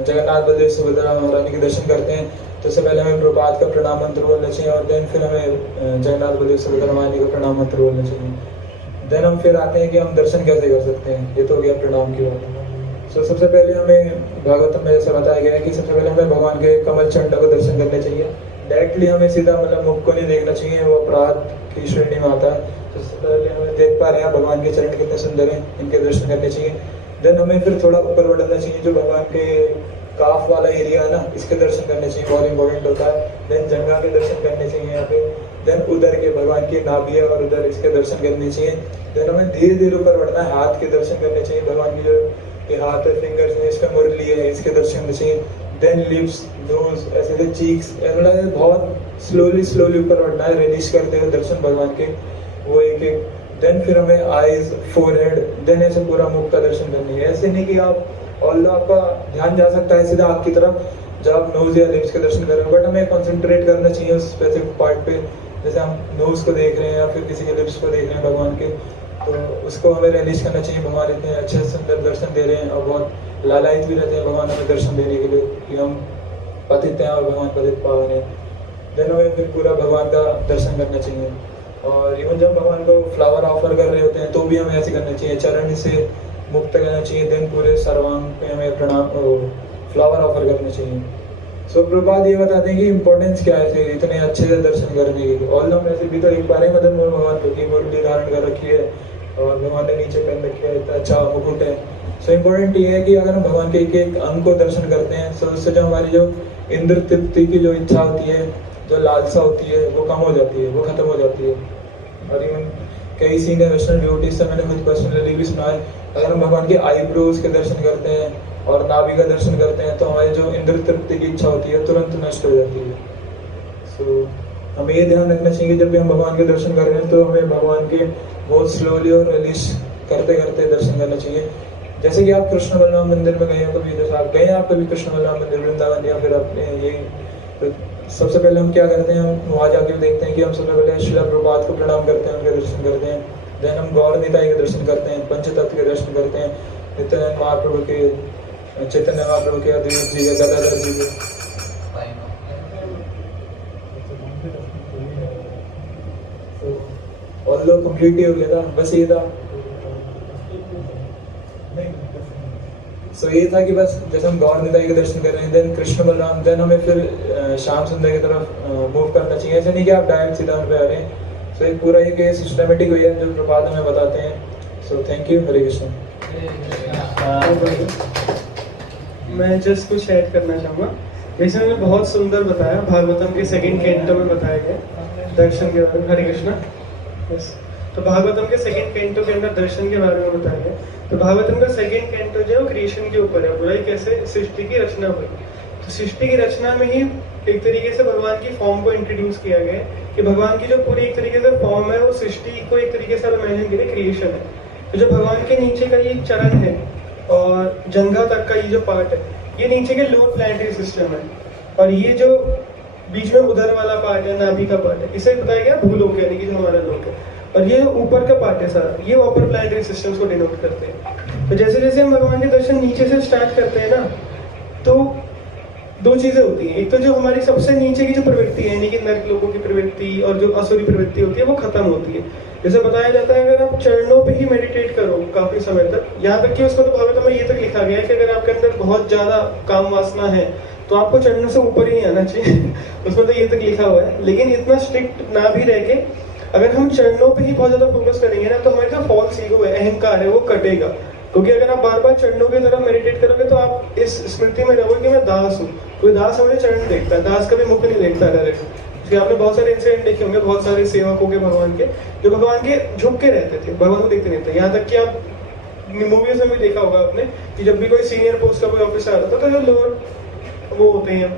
जगन्नाथ बलदेव सुभद्रा महारानी के दर्शन करते हैं तो उससे पहले हमें प्रभात का प्रणाम मंत्र बोलना चाहिए और देन फिर हमें जगन्नाथ बलदेव सुभद्रा महारानी का प्रणाम मंत्र बोलना चाहिए। देन हम फिर आते हैं कि हम दर्शन कैसे कर सकते हैं। ये तो हो गया प्रणाम की बात। सबसे पहले हमें भागवतम में जैसा बताया गया है कि सबसे पहले हमें भगवान के कमल चंडा को दर्शन करने चाहिए। डायरेक्टली हमें सीधा मतलब मुख को नहीं देखना चाहिए, वो अपराध की श्रेणी में आता है। तो सबसे पहले हमें देख पा रहे हैं भगवान के चरण कितने सुंदर हैं, इनके दर्शन करने चाहिए। देन हमें फिर थोड़ा ऊपर बढ़ना चाहिए, जो भगवान के काफ वाला एरिया है ना, इसके दर्शन करने चाहिए, बहुत इंपॉर्टेंट होता है। देन जंघा के दर्शन करने चाहिए यहाँ पे। देन उधर के भगवान की नाभि और उधर इसके दर्शन करने चाहिए। देन हमें धीरे धीरे ऊपर बढ़ना है, हाथ के दर्शन करने चाहिए, भगवान की जो ये हाथ है, फिंगर्स है, इसका मुरली है, इसके दर्शन करने चाहिए। देन लिप्स, नोज, ऐसे चीक्स, बहुत स्लोली ऊपर बढ़ना है, रिलीज करते हुए दर्शन भगवान के वो एक एक। देन फिर हमें आईज, फोरहेड, देन ऐसे पूरा मुख का दर्शन करनी है। ऐसे नहीं कि आप ऑल आपका ध्यान जा सकता है सीधा आपकी तरफ जब आप नोज या लिप्स के दर्शन कर रहे हो, बट हमें कंसंट्रेट करना चाहिए उस स्पेसिफिक पार्ट पे। जैसे हम नोज को देख रहे हैं या फिर किसी के लिप्स को देख रहे हैं भगवान के, तो उसको हमें रिलीज करना चाहिए। भगवान इतने अच्छे सुंदर दर्शन दे रहे हैं और बहुत लालायित भी रहते हैं भगवान हमें दर्शन देने के लिए कि हम पतित हैं और भगवान पतित पावन है। देन हमें फिर पूरा भगवान का दर्शन करना चाहिए। और इवन जब भगवान को फ्लावर ऑफर कर रहे होते हैं तो भी हमें ऐसे करना चाहिए, चरण से मुक्त करना चाहिए। देन पूरे सर्वांग पे हमें प्रणाम फ्लावर ऑफर करना चाहिए। प्रभुपाद ये बताते हैं कि इम्पोर्टेंस क्या है इतने अच्छे से दर्शन करने की। ऑल हम ऐसे भी तो एक बार मदन मोहन भगवान की मुरली धारण कर रखी है और भगवान ने नीचे पहन रखी है, इतना अच्छा मुकुट है। इम्पोर्टेंट ये है कि अगर हम भगवान के एक एक अंग को दर्शन करते हैं तो उससे जो हमारी जो इंद्र तृप्ति की जो इच्छा होती है, जो लालसा होती है, वो कम हो जाती है, वो खत्म हो जाती है। और इवन कई सीनियर वैष्णव डिवोटीज से मैंने खुद पर्सनली भी सुना है, अगर हम भगवान के आईब्रोज के दर्शन करते हैं और नाभि का दर्शन करते हैं तो हमारी जो इंद्र तृप्ति की इच्छा होती है तुरंत नष्ट हो जाती है। हमें ये ध्यान रखना चाहिए कि जब भी हम भगवान के दर्शन कर रहे हैं तो हमें भगवान के बहुत स्लोली और रिलीज करते करते दर्शन करना चाहिए। जैसे कि आप कृष्ण बलराम मंदिर में गए हो कभी, जैसे आप गए आप कभी कृष्ण बलराम मंदिर वृंदावन या फिर अपने ये, तो सबसे पहले हम क्या करते हैं, हम वहाँ जाके देखते हैं कि हम सबसे पहले श्रील प्रभुपाद को प्रणाम करते हैं, उनके दर्शन करते हैं। देन हम गौर निताई के दर्शन करते हैं, पंचतत्व के दर्शन करते हैं, नित्यानंद महाप्रभु के, चैतन्य महाप्रभु के, अद्वैत जी के, गदाधर जी के। और लोग कंप्लीट ही हो गया था, बस ये था। ये था कि बस जैसे हम गौर निताई के दर्शन कर रहे हैं, देन कृष्ण बलराम, देन हमें फिर श्याम सुंदर की तरफ मूव करना चाहिए। ऐसे नहीं कि आप डायरेक्ट सीधा उन पे आ रहे हैं। एक पूरा एक सिस्टमेटिक वे है जो प्रभात हमें बताते हैं। थैंक यू, हरे कृष्ण। मैं जस्ट कुछ ऐड करना चाहूँगा। जैसे मैंने बहुत सुंदर बताया, भागवतम के 2nd कैंटो में बताया गया दर्शन के बारे में। हरे कृष्णा। यस, तो भागवतम के 2nd कैंटो के अंदर दर्शन के बारे में बताया गया। तो भागवतम का 2nd कैंटो जो है वो क्रिएशन के ऊपर है, बुराई कैसे सृष्टि की रचना हुई। तो सृष्टि की रचना में ही एक तरीके से भगवान की फॉर्म को इंट्रोड्यूस किया गया कि भगवान की जो पूरी एक तरीके से फॉर्म है वो सृष्टि को एक तरीके से इमेजिन करें क्रिएशन है। तो जो भगवान के नीचे का ये चरण है और जंघा तक का ये जो पार्ट है, ये नीचे के लोअर प्लैनेटरी सिस्टम है। और ये जो बीच में उधर वाला पार्ट है, नाभि का पार्ट है, इसे बताया गया भूलोक, यानी कि जो हमारा लोक है। और ये ऊपर का पार्ट है सारा, ये अपर प्लैनेटरी सिस्टम्स को डिनोट करते हैं। तो जैसे जैसे हम भगवान के दर्शन नीचे से स्टार्ट करते हैं ना, तो दो चीजें होती हैं। एक तो जो हमारी सबसे नीचे की जो प्रवृत्ति है, यानी कि नरक लोगों की प्रवृत्ति और जो असुरी प्रवृत्ति होती है, वो खत्म होती है। जैसे बताया जाता है अगर आप चरणों पे ही मेडिटेट करो काफी समय तक, यहाँ तक कि उसको तो भागवत में ये तक लिखा गया है कि अगर आपके अंदर बहुत ज्यादा काम वासना है तो आपको चरणों से ऊपर ही नहीं आना चाहिए उसमें तो ये तक लिखा हुआ है। लेकिन इतना स्ट्रिक्ट ना भी रह के अगर हम चरणों पे ही बहुत ज्यादा फोकस करेंगे ना, तो हमारे जो फॉल्स ईगो है, अहंकार है, वो कटेगा। क्योंकि अगर आप बार बार चरणों की तरफ मेडिटेट करोगे तो आप इस स्मृति में रहोगे कि मैं दास हूँ। कोई दास हमें चरण देखता है, दास कभी मुख नहीं देखता डायरेक्ट। क्योंकि आपने बहुत सारे इंसिडेंट देखे होंगे, बहुत सारे सेवकों के भगवान के, जो भगवान के झुक के रहते थे, भगवान को देखते नहीं थे। यहाँ तक कि आप मूवीज में भी देखा होगा आपने कि जब भी कोई सीनियर पोस्ट का कोई ऑफिसर आता था तो जो लोअर वो होते हैं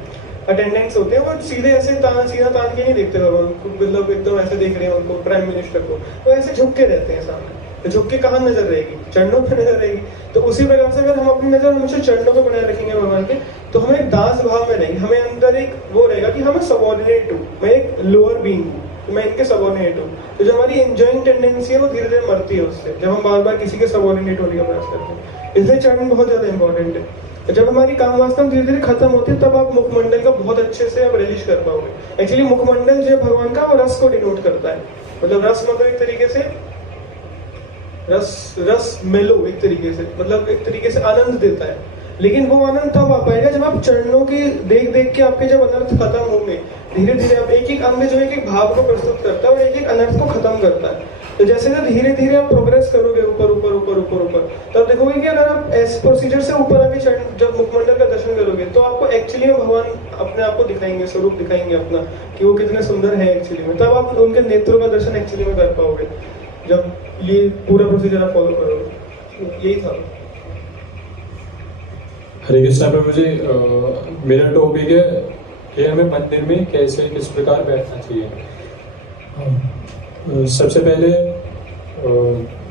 अटेंडेंट्स होते हैं, वो सीधे ऐसे सीधा तान के नहीं देखते भगवान को, मतलब एकदम ऐसे देख रहे हैं उनको, प्राइम मिनिस्टर को, वो ऐसे झुक के रहते हैं सामने। तो झुक के कहाँ नजर रहेगी? चरणों पर नजर रहेगी। तो उसी प्रकार से अगर हम अपनी नजर हमेशा चरणों पर बनाए रखेंगे भगवान के, तो हमें एक दास भाव में रहेंगे। हमें अंदर एक वो रहेगा कि हमें सबऑर्डिनेट हूँ, मैं एक लोअर बीइंग हूँ, मैं इनके सबऑर्डिनेट हूँ। तो जो हमारी एंजॉइंग टेंडेंसी है वो धीरे धीरे मरती है उससे, जब हम बार बार किसी के सबऑर्डिनेट होने का प्रयास करते हैं। इसलिए चरण बहुत ज्यादा इंपॉर्टेंट है। जब हमारी काम वासना धीरे धीरे खत्म होती है, तब आप मुखमंडल का बहुत अच्छे से आप रिलीज कर पाओगे। एक्चुअली मुखमंडल जो भगवान का, वो रस को डिनोट करता है। मतलब रस मतलब एक तरीके से रस मेलो, एक तरीके से मतलब एक तरीके से आनंद देता है। लेकिन वो आनंद तब आ पाएगा जब आप चरणों की देख देख के आपके जब अनर्थ खत्म होंगे। धीरे धीरे आप एक एक अंग जो एक एक भाव को प्रस्तुत करता है और एक एक अनर्थ को खत्म करता है। तो जैसे जब धीरे धीरे आप प्रोग्रेस करोगे ऊपर ऊपर ऊपर ऊपर ऊपर, तब देखोगे कि अगर आप इस प्रोसीजर से ऊपर आके जब मुखमंडल का दर्शन करोगे, तो आपको एक्चुअली में भगवान अपने आप को दिखाएंगे, स्वरूप दिखाएंगे अपना, कि वो कितने सुंदर है एक्चुअली में। तब आप उनके नेत्रों का दर्शन एक्चुअली में कर पाओगे, जब ये पूरा प्रोसीजर आप फॉलो करोगे। यही था। हरे कृष्णा प्रभु जी, मेरा टॉपिक है कि हमें मंदिर में कैसे किस प्रकार बैठना चाहिए। सबसे पहले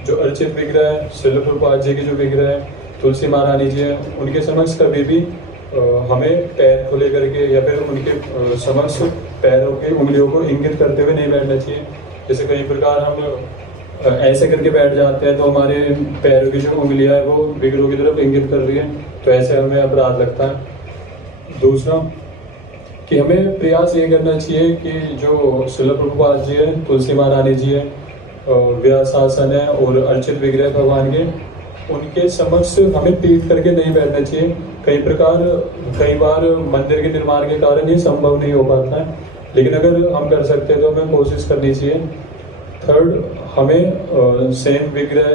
जो अर्चित विग्रह है, श्रील प्रभुपाद जी की जो विग्रह है, तुलसी महारानी जी है, उनके समक्ष कभी भी हमें पैर खुले करके या फिर उनके समक्ष पैरों की उंगलियों को इंगित करते हुए नहीं बैठना चाहिए। जैसे कई प्रकार हम ऐसे करके बैठ जाते हैं तो हमारे पैरों की जो उंगलियां है वो विग्रहों की तरफ इंगित कर रही है, तो ऐसे हमें अपराध लगता है। दूसरा कि हमें प्रयास ये करना चाहिए कि जो श्रील प्रभुपाद जी है, तुलसी महारानी जी है, व्यासासन है और अर्चित विग्रह भगवान के, उनके समक्ष हमें पीठ करके नहीं बैठना चाहिए। कई बार मंदिर के निर्माण के कारण ये संभव नहीं हो पाता है, लेकिन अगर हम कर सकते हैं तो हमें कोशिश करनी चाहिए। थर्ड, हमें सेम विग्रह,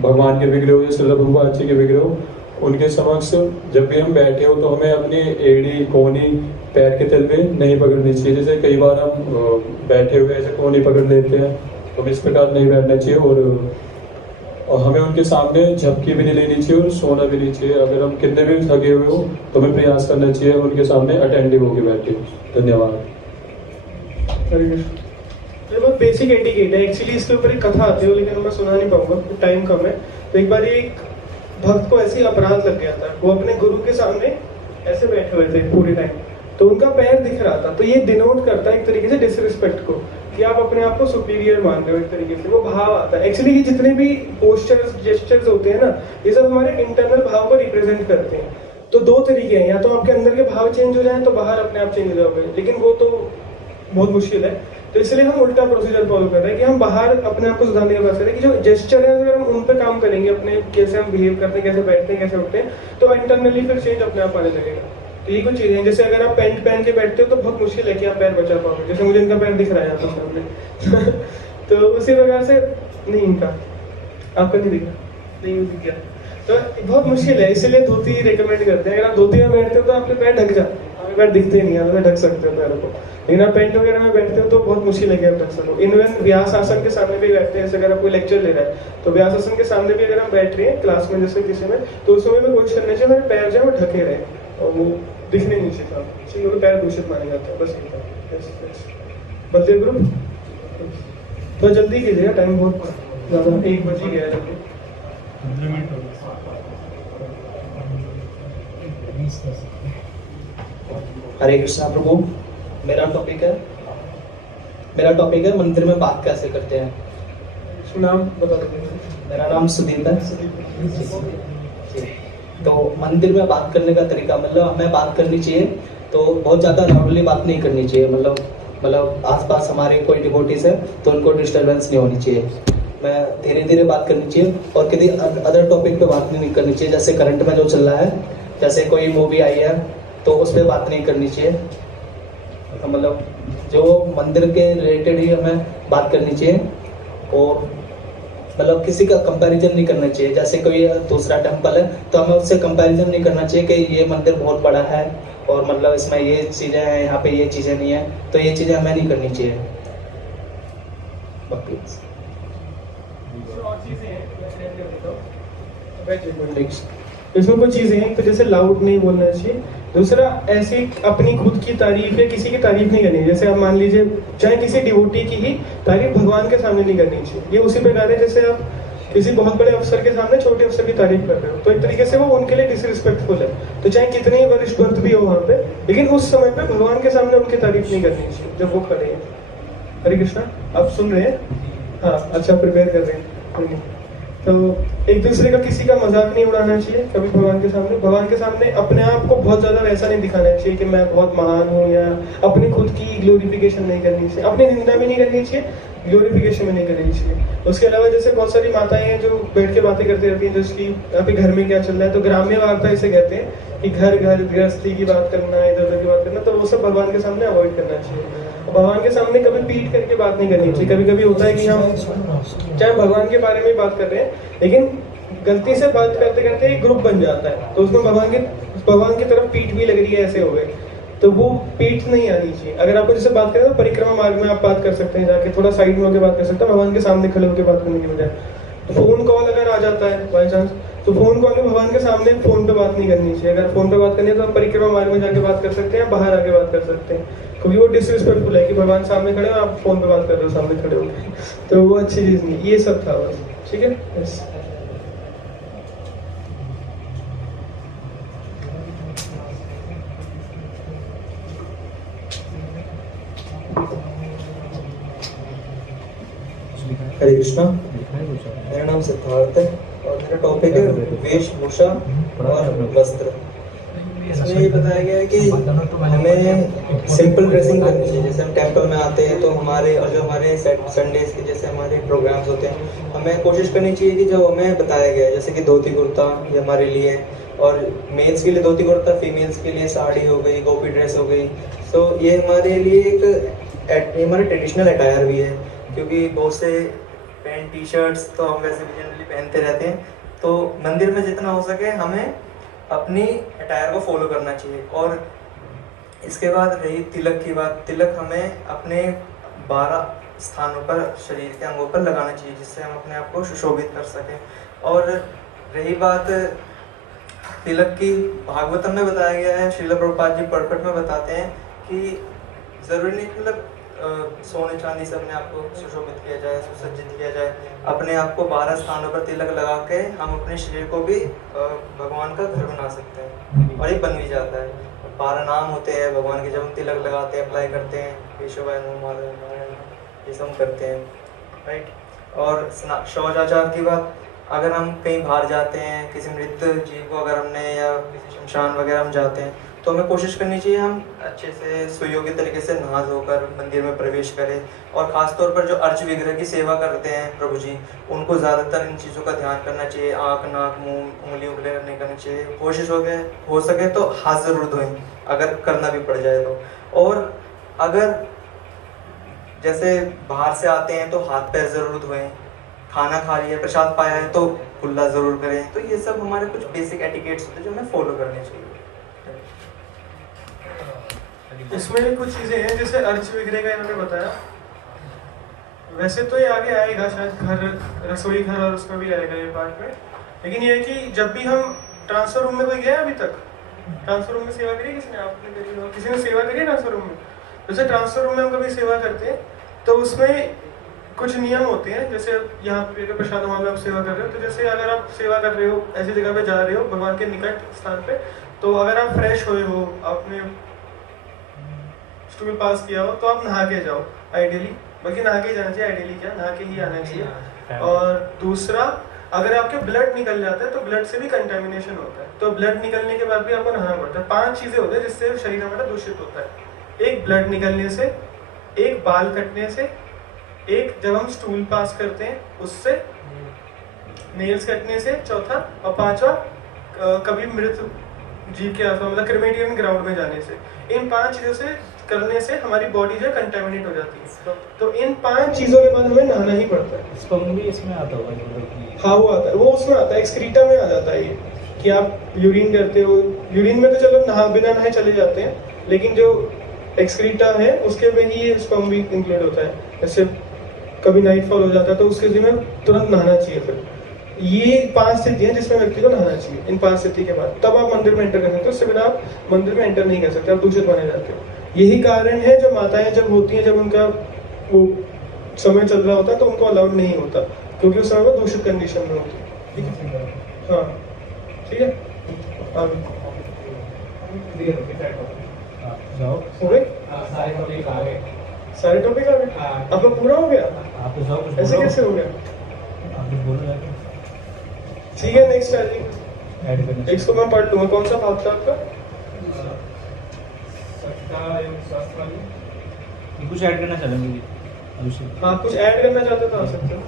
भगवान के विग्रह हो या श्रील प्रभुपाद जी के विग्रह हो, उनके समक्ष जब भी हम बैठे हो तो हमें अपनी एड़ी कोहनी पैर के तल में नहीं पकड़नी चाहिए। जैसे कई बार हम बैठे हुए ऐसे कोहनी पकड़ लेते हैं, तो इस प्रकार नहीं बैठना चाहिए। और हमें उनके सामने झपकी भी नहीं लेनी चाहिए और सोना भी नहीं चाहिए। अगर हम कितने भी थके हुए हो तो हमें प्रयास करना चाहिए उनके सामने अटेंटिव होकर बैठे। धन्यवाद। ये बहुत बेसिक एटिकेट है एक्चुअली। इसके ऊपर एक कथा आती है लेकिन मैं सुना नहीं पाऊंगा, टाइम कम है। तो एक बार एक भक्त को ऐसे अपराध लग गया था, वो अपने गुरु के सामने ऐसे बैठे हुए थे पूरे टाइम, तो उनका पैर दिख रहा था। तो ये डिनोट करता है एक तरीके से डिसरिस्पेक्ट को, कि आप अपने आप को सुपीरियर मान रहे हो, एक तरीके से वो भाव आता है। एक्चुअली ये जितने भी पोस्चर्स जेस्चर्स होते हैं ना, ये सब हमारे इंटरनल भाव को रिप्रेजेंट करते हैं। तो दो तरीके हैं, या तो आपके अंदर के भाव चेंज हो जाए तो बाहर अपने आप चेंज हो जाओगे, लेकिन वो तो बहुत मुश्किल है। तो इसलिए हम उल्टा प्रोसीजर फॉलो कर रहे हैं कि हम बाहर अपने आप को सुधारने का प्रयास करें, कि जो जेस्चर है अगर हम उन पे काम करेंगे, अपने कैसे हम बिहेव करते हैं, कैसे बैठते हैं, कैसे उठते हैं, तो इंटरनली फिर चेंज अपने आप आने लगेगा। तो ये कुछ चीजें हैं। जैसे अगर आप पैंट पहन के बैठते हो तो बहुत मुश्किल है कि आप पैर बचा पाओगे। जैसे मुझे इनका पैर दिख रहा है यहाँ पर सामने तो उसी प्रकार से नहीं, इनका आपका नहीं दिख रहा, नहीं दिख गया, तो बहुत मुश्किल है। इसीलिए धोती रिकमेंड करते हैं। अगर आप धोती में बैठते हो तो आपके पैर ढक जाते हैं, आपके पैर दिखते नहीं है, तो ढक सकते हो पैरों को। लेकिन आप पैंट वगैरह में बैठते हो तो बहुत मुश्किल है कि आप ढक सको। इवन व्यास आसन के सामने भी बैठते हैं। जैसे अगर आप कोई लेक्चर ले रहा है तो व्यास आसन के सामने भी अगर हम बैठ रहे हैं क्लास में जैसे किसी में, तो उस समय में कोशिश करनी चाहिए मेरे पैर जो है वो ढके रहे और वो दिखने नहीं चाहिए, क्योंकि पैर दूषित माने जाते हैं। बस ये बल्देव ग्रुप तो जल्दी कीजिएगा, टाइम बहुत ज़्यादा 1 बज ही गया है। हरे कृष्णा प्रभु, मेरा टॉपिक है मंदिर में बात कैसे करते हैं। नाम बता दीजिए। मेरा नाम सुदीप है। तो मंदिर में बात करने का तरीका, मतलब हमें बात करनी चाहिए तो बहुत ज़्यादा लाउडली बात नहीं करनी चाहिए। मतलब आसपास हमारे कोई डिवोटीज है तो उनको डिस्टर्बेंस नहीं होनी चाहिए। मैं धीरे धीरे बात करनी चाहिए और किसी अदर टॉपिक पे बात नहीं करनी चाहिए। जैसे करंट में जो चल रहा है, जैसे कोई मूवी आई है तो उस पर बात नहीं करनी चाहिए। मतलब जो मंदिर के रिलेटेड ही हमें बात करनी चाहिए, और मतलब किसी का कंपैरिजन नहीं करना चाहिए। जैसे कोई दूसरा टेम्पल है तो हमें उससे कंपैरिजन नहीं करना चाहिए कि ये मंदिर बहुत बड़ा है और मतलब इसमें ये चीज़ें हैं, यहाँ पे ये चीज़ें नहीं है, तो ये चीज़ें हमें नहीं करनी चाहिए। बाकी और चीजें हैं, इसमें कुछ चीजें हैं, तो जैसे लाउड नहीं बोलना चाहिए। दूसरा, ऐसे अपनी खुद की तारीफ या किसी की तारीफ नहीं करनी। जैसे आप मान लीजिए, चाहे किसी डिवोटी की ही तारीफ भगवान के सामने नहीं करनी चाहिए। ये उसी प्रकार है जैसे आप किसी बहुत बड़े अफसर के सामने छोटे अफसर की तारीफ कर रहे हो, तो एक तरीके से वो उनके लिए डिसरिस्पेक्टफुल है। तो चाहे कितने ही वरिष्ठ भक्त भी हो वहाँ पे, लेकिन उस समय पे भगवान के सामने उनकी तारीफ नहीं करनी चाहिए जब वो खड़े हैं। हरे कृष्णा, आप सुन रहे हैं? हाँ, अच्छा, प्रिपेयर कर रहे हैं। तो एक दूसरे का किसी का मजाक नहीं उड़ाना चाहिए कभी भगवान के सामने। भगवान के सामने अपने आप को बहुत ज्यादा वैसा नहीं दिखाना चाहिए कि मैं बहुत महान हूँ, या अपनी खुद की ग्लोरिफिकेशन नहीं करनी चाहिए। अपनी निंदा भी नहीं करनी चाहिए, ग्लोरिफिकेशन में नहीं करनी चाहिए। उसके अलावा जैसे बहुत सारी माताएं हैं जो बैठ के बातें करती रहती हैं, जैसे कि अभी घर में क्या चल रहा है, तो ग्राम्य वार्ता इसे कहते हैं कि घर घर गृहस्थी की बात करना, इधर उधर की बात करना, तो वो सब भगवान के सामने अवॉइड करना चाहिए। भगवान के सामने कभी पीट करके बात नहीं करनी चाहिए। कभी कभी होता है कि हम चाहे भगवान के बारे में बात कर रहे हैं, लेकिन गलती से बात करते करते एक ग्रुप बन जाता है, तो उसमें भगवान की तरफ पीठ भी लग रही है, ऐसे हो गए, तो वो पीठ नहीं आनी चाहिए। अगर आपको जैसे बात करें तो परिक्रमा मार्ग में आप बात कर सकते हैं, जाके थोड़ा साइड में होकर बात कर सकते हैं, भगवान के सामने खड़े होकर बात करने की बजाय। तो फोन कॉल अगर आ जाता है बाई चांस, तो फोन कॉल में भगवान के सामने फोन पे बात नहीं करनी चाहिए। अगर फोन पे बात करनी है तो आप परिक्रमा मार्ग में जाके बात कर सकते हैं, बाहर आके बात कर सकते हैं, क्योंकि वो डिसरिस्पेक्टफुल है कि भगवान सामने खड़े हो, आप फोन पे बात कर रहे हो सामने खड़े हो, तो वो अच्छी चीज नहीं। ये सब था बस, ठीक है। यस। हरे कृष्णा, मेरा नाम सिद्धार्थ है और मेरा टॉपिक है वेशभूषा और वस्त्र। इसमें ये बताया गया है कि हमें सिंपल ड्रेसिंग करनी चाहिए। जैसे हम टेंपल में आते हैं तो हमारे और जो हमारे संडेज के जैसे हमारे प्रोग्राम्स होते हैं, हमें कोशिश करनी चाहिए कि जो हमें बताया गया है, जैसे कि धोती कुर्ता ये हमारे लिए, और मेल्स के लिए धोती कुर्ता, फीमेल्स के लिए साड़ी हो गई, गोपी ड्रेस हो गई। तो ये हमारे लिए एक हमारे ट्रेडिशनल अटायर भी है, क्योंकि बहुत से पैंट टी शर्ट्स तो हम वैसे भी जनरली पहनते रहते हैं। तो मंदिर में जितना हो सके हमें अपनी अटायर को फॉलो करना चाहिए। और इसके बाद रही तिलक की बात, तिलक हमें अपने 12 स्थानों पर शरीर के अंगों पर लगाना चाहिए, जिससे हम अपने आप को सुशोभित कर सकें। और रही बात तिलक की, भागवतम में बताया गया है, श्रील प्रभुपाद जी पर्पट में बताते हैं कि ज़रूरी नहीं मतलब सोने चांदी से अपने आप को सुशोभित किया जाए, सुसज्जित किया जाए। अपने आप को 12 स्थानों पर तिलक लगा के हम अपने शरीर को भी भगवान का घर बना सकते हैं, और ये बन भी जाता है। 12 नाम होते हैं भगवान के, जब हम तिलक लगाते हैं, अप्लाई करते हैं, केशवाय नमः, माधवाय नमः, ये सब करते हैं, राइट। और शौचाचार की बात, अगर हम कहीं बाहर जाते हैं, किसी मृत जीव को अगर हमने, या किसी शमशान वगैरह हम जाते हैं, तो हमें कोशिश करनी चाहिए हम अच्छे से सुयोग्य तरीके से नहा धोकर मंदिर में प्रवेश करें। और ख़ासतौर पर जो अर्च विग्रह की सेवा करते हैं प्रभु जी, उनको ज़्यादातर इन चीज़ों का ध्यान करना चाहिए। आँख, नाक, मुंह, उंगली वगैरह नहीं करनी चाहिए। कोशिश हो सके तो हाथ ज़रूर धोएं, अगर करना भी पड़ जाए तो। और अगर जैसे बाहर से आते हैं तो हाथ पैर ज़रूर धोएं, खाना खा लिया, प्रसाद पाया है तो कुल्ला ज़रूर करें। तो ये सब हमारे कुछ बेसिक एटिकेट्स होते हैं जो हमें फॉलो करने चाहिए। इसमें कुछ चीजें हैं, जैसे अर्च विग्रह का इन्होंने बताया, वैसे तो ये आगे आएगा शायद, घर, रसोई घर और उसमें भी आएगा ये पार्ट में। लेकिन ये है कि जब भी हम ट्रांसफर रूम में, कोई गया अभी तक ट्रांसफर रूम में सेवा करी किसी ने? आपने करी हो? किसी ने सेवा करी है ट्रांसफर रूम में? जैसे ट्रांसफर रूम में हम कभी सेवा करते हैं तो उसमें कुछ नियम होते हैं। जैसे यहाँ पे प्रसाद हॉल में आप सेवा कर रहे हो, तो जैसे अगर आप सेवा कर रहे हो, ऐसी जगह पे जा रहे हो भगवान के निकट स्थान पे, तो अगर आप फ्रेश हुए हो, आपने स्टूल पास किया हो, तो आप नहा के जाओ आइडियली, बल्कि नहा के जाना चाहिए, आइडियली क्या, नहा के ही आना चाहिए। और दूसरा, अगर आपके ब्लड निकल जाता है तो ब्लड से भी कंटेमिनेशन होता है, तो ब्लड निकलने के बाद भी आपको नहाना पड़ता है। 5 चीजें होती है जिससे शरीर हमारा दूषित होता है। एक ब्लड निकलने से, एक बाल कटने से, एक जब हम स्टूल पास करते हैं उससे, नेल्स कटने से, चौथा, और 5वां कभी मृत जीव के आसपास मतलब क्रिमेटियन ग्राउंड में जाने से, इन 5 चीज़ों से करने से हमारी बॉडी जो है कंटेमिनेट हो जाती है। तो इन 5 चीज़ों के बाद हमें नहाना ही पड़ता है। स्पर्म भी इसमें आता होगा मतलब कि हाँ वो आता है, वो उसमें आता है, एक्सक्रीटा में आ जाता है ये कि आप यूरिन करते हो, यूरिन में तो चलो नहा बिना नहाए चले जाते हैं, लेकिन जो एक्सक्रीटा है उसके में ही ये स्पर्म भी इंक्लूड होता है। जैसे कभी नाइटफॉल हो जाता है तो उसके में तुरंत नहाना चाहिए। फिर ये 5 स्थिति हैं जिसमें व्यक्ति को नहाना चाहिए। इन 5 स्थिति के बाद तब आप मंदिर में एंटर कर सकते हो, उससे बिना आप मंदिर में एंटर नहीं कर सकते, आप दूषित बने जाते हो। यही कारण है जब माताएं जब होती हैं, जब उनका वो समय चल रहा होता है तो उनको अलाउड नहीं होता, क्योंकि उस समय वो दूषित कंडीशन में होती है। ठीक है, हाँ ठीक है, आगे हो गए सारे टॉपिक आ गए, आपका पूरा हो गया? आप तो जाओ, ऐसे कैसे हो गया? आप कुछ बोलो जाके ठीक है, नेक्स्ट आ जाइए। ऐड करना। इसको मैं पढ़ लूंगा। कौन सा भाग था आपका? ये कुछ ऐड करना चाहेंगे अभिषेक? हाँ, कुछ ऐड करना चाहते तो आ सकते हो।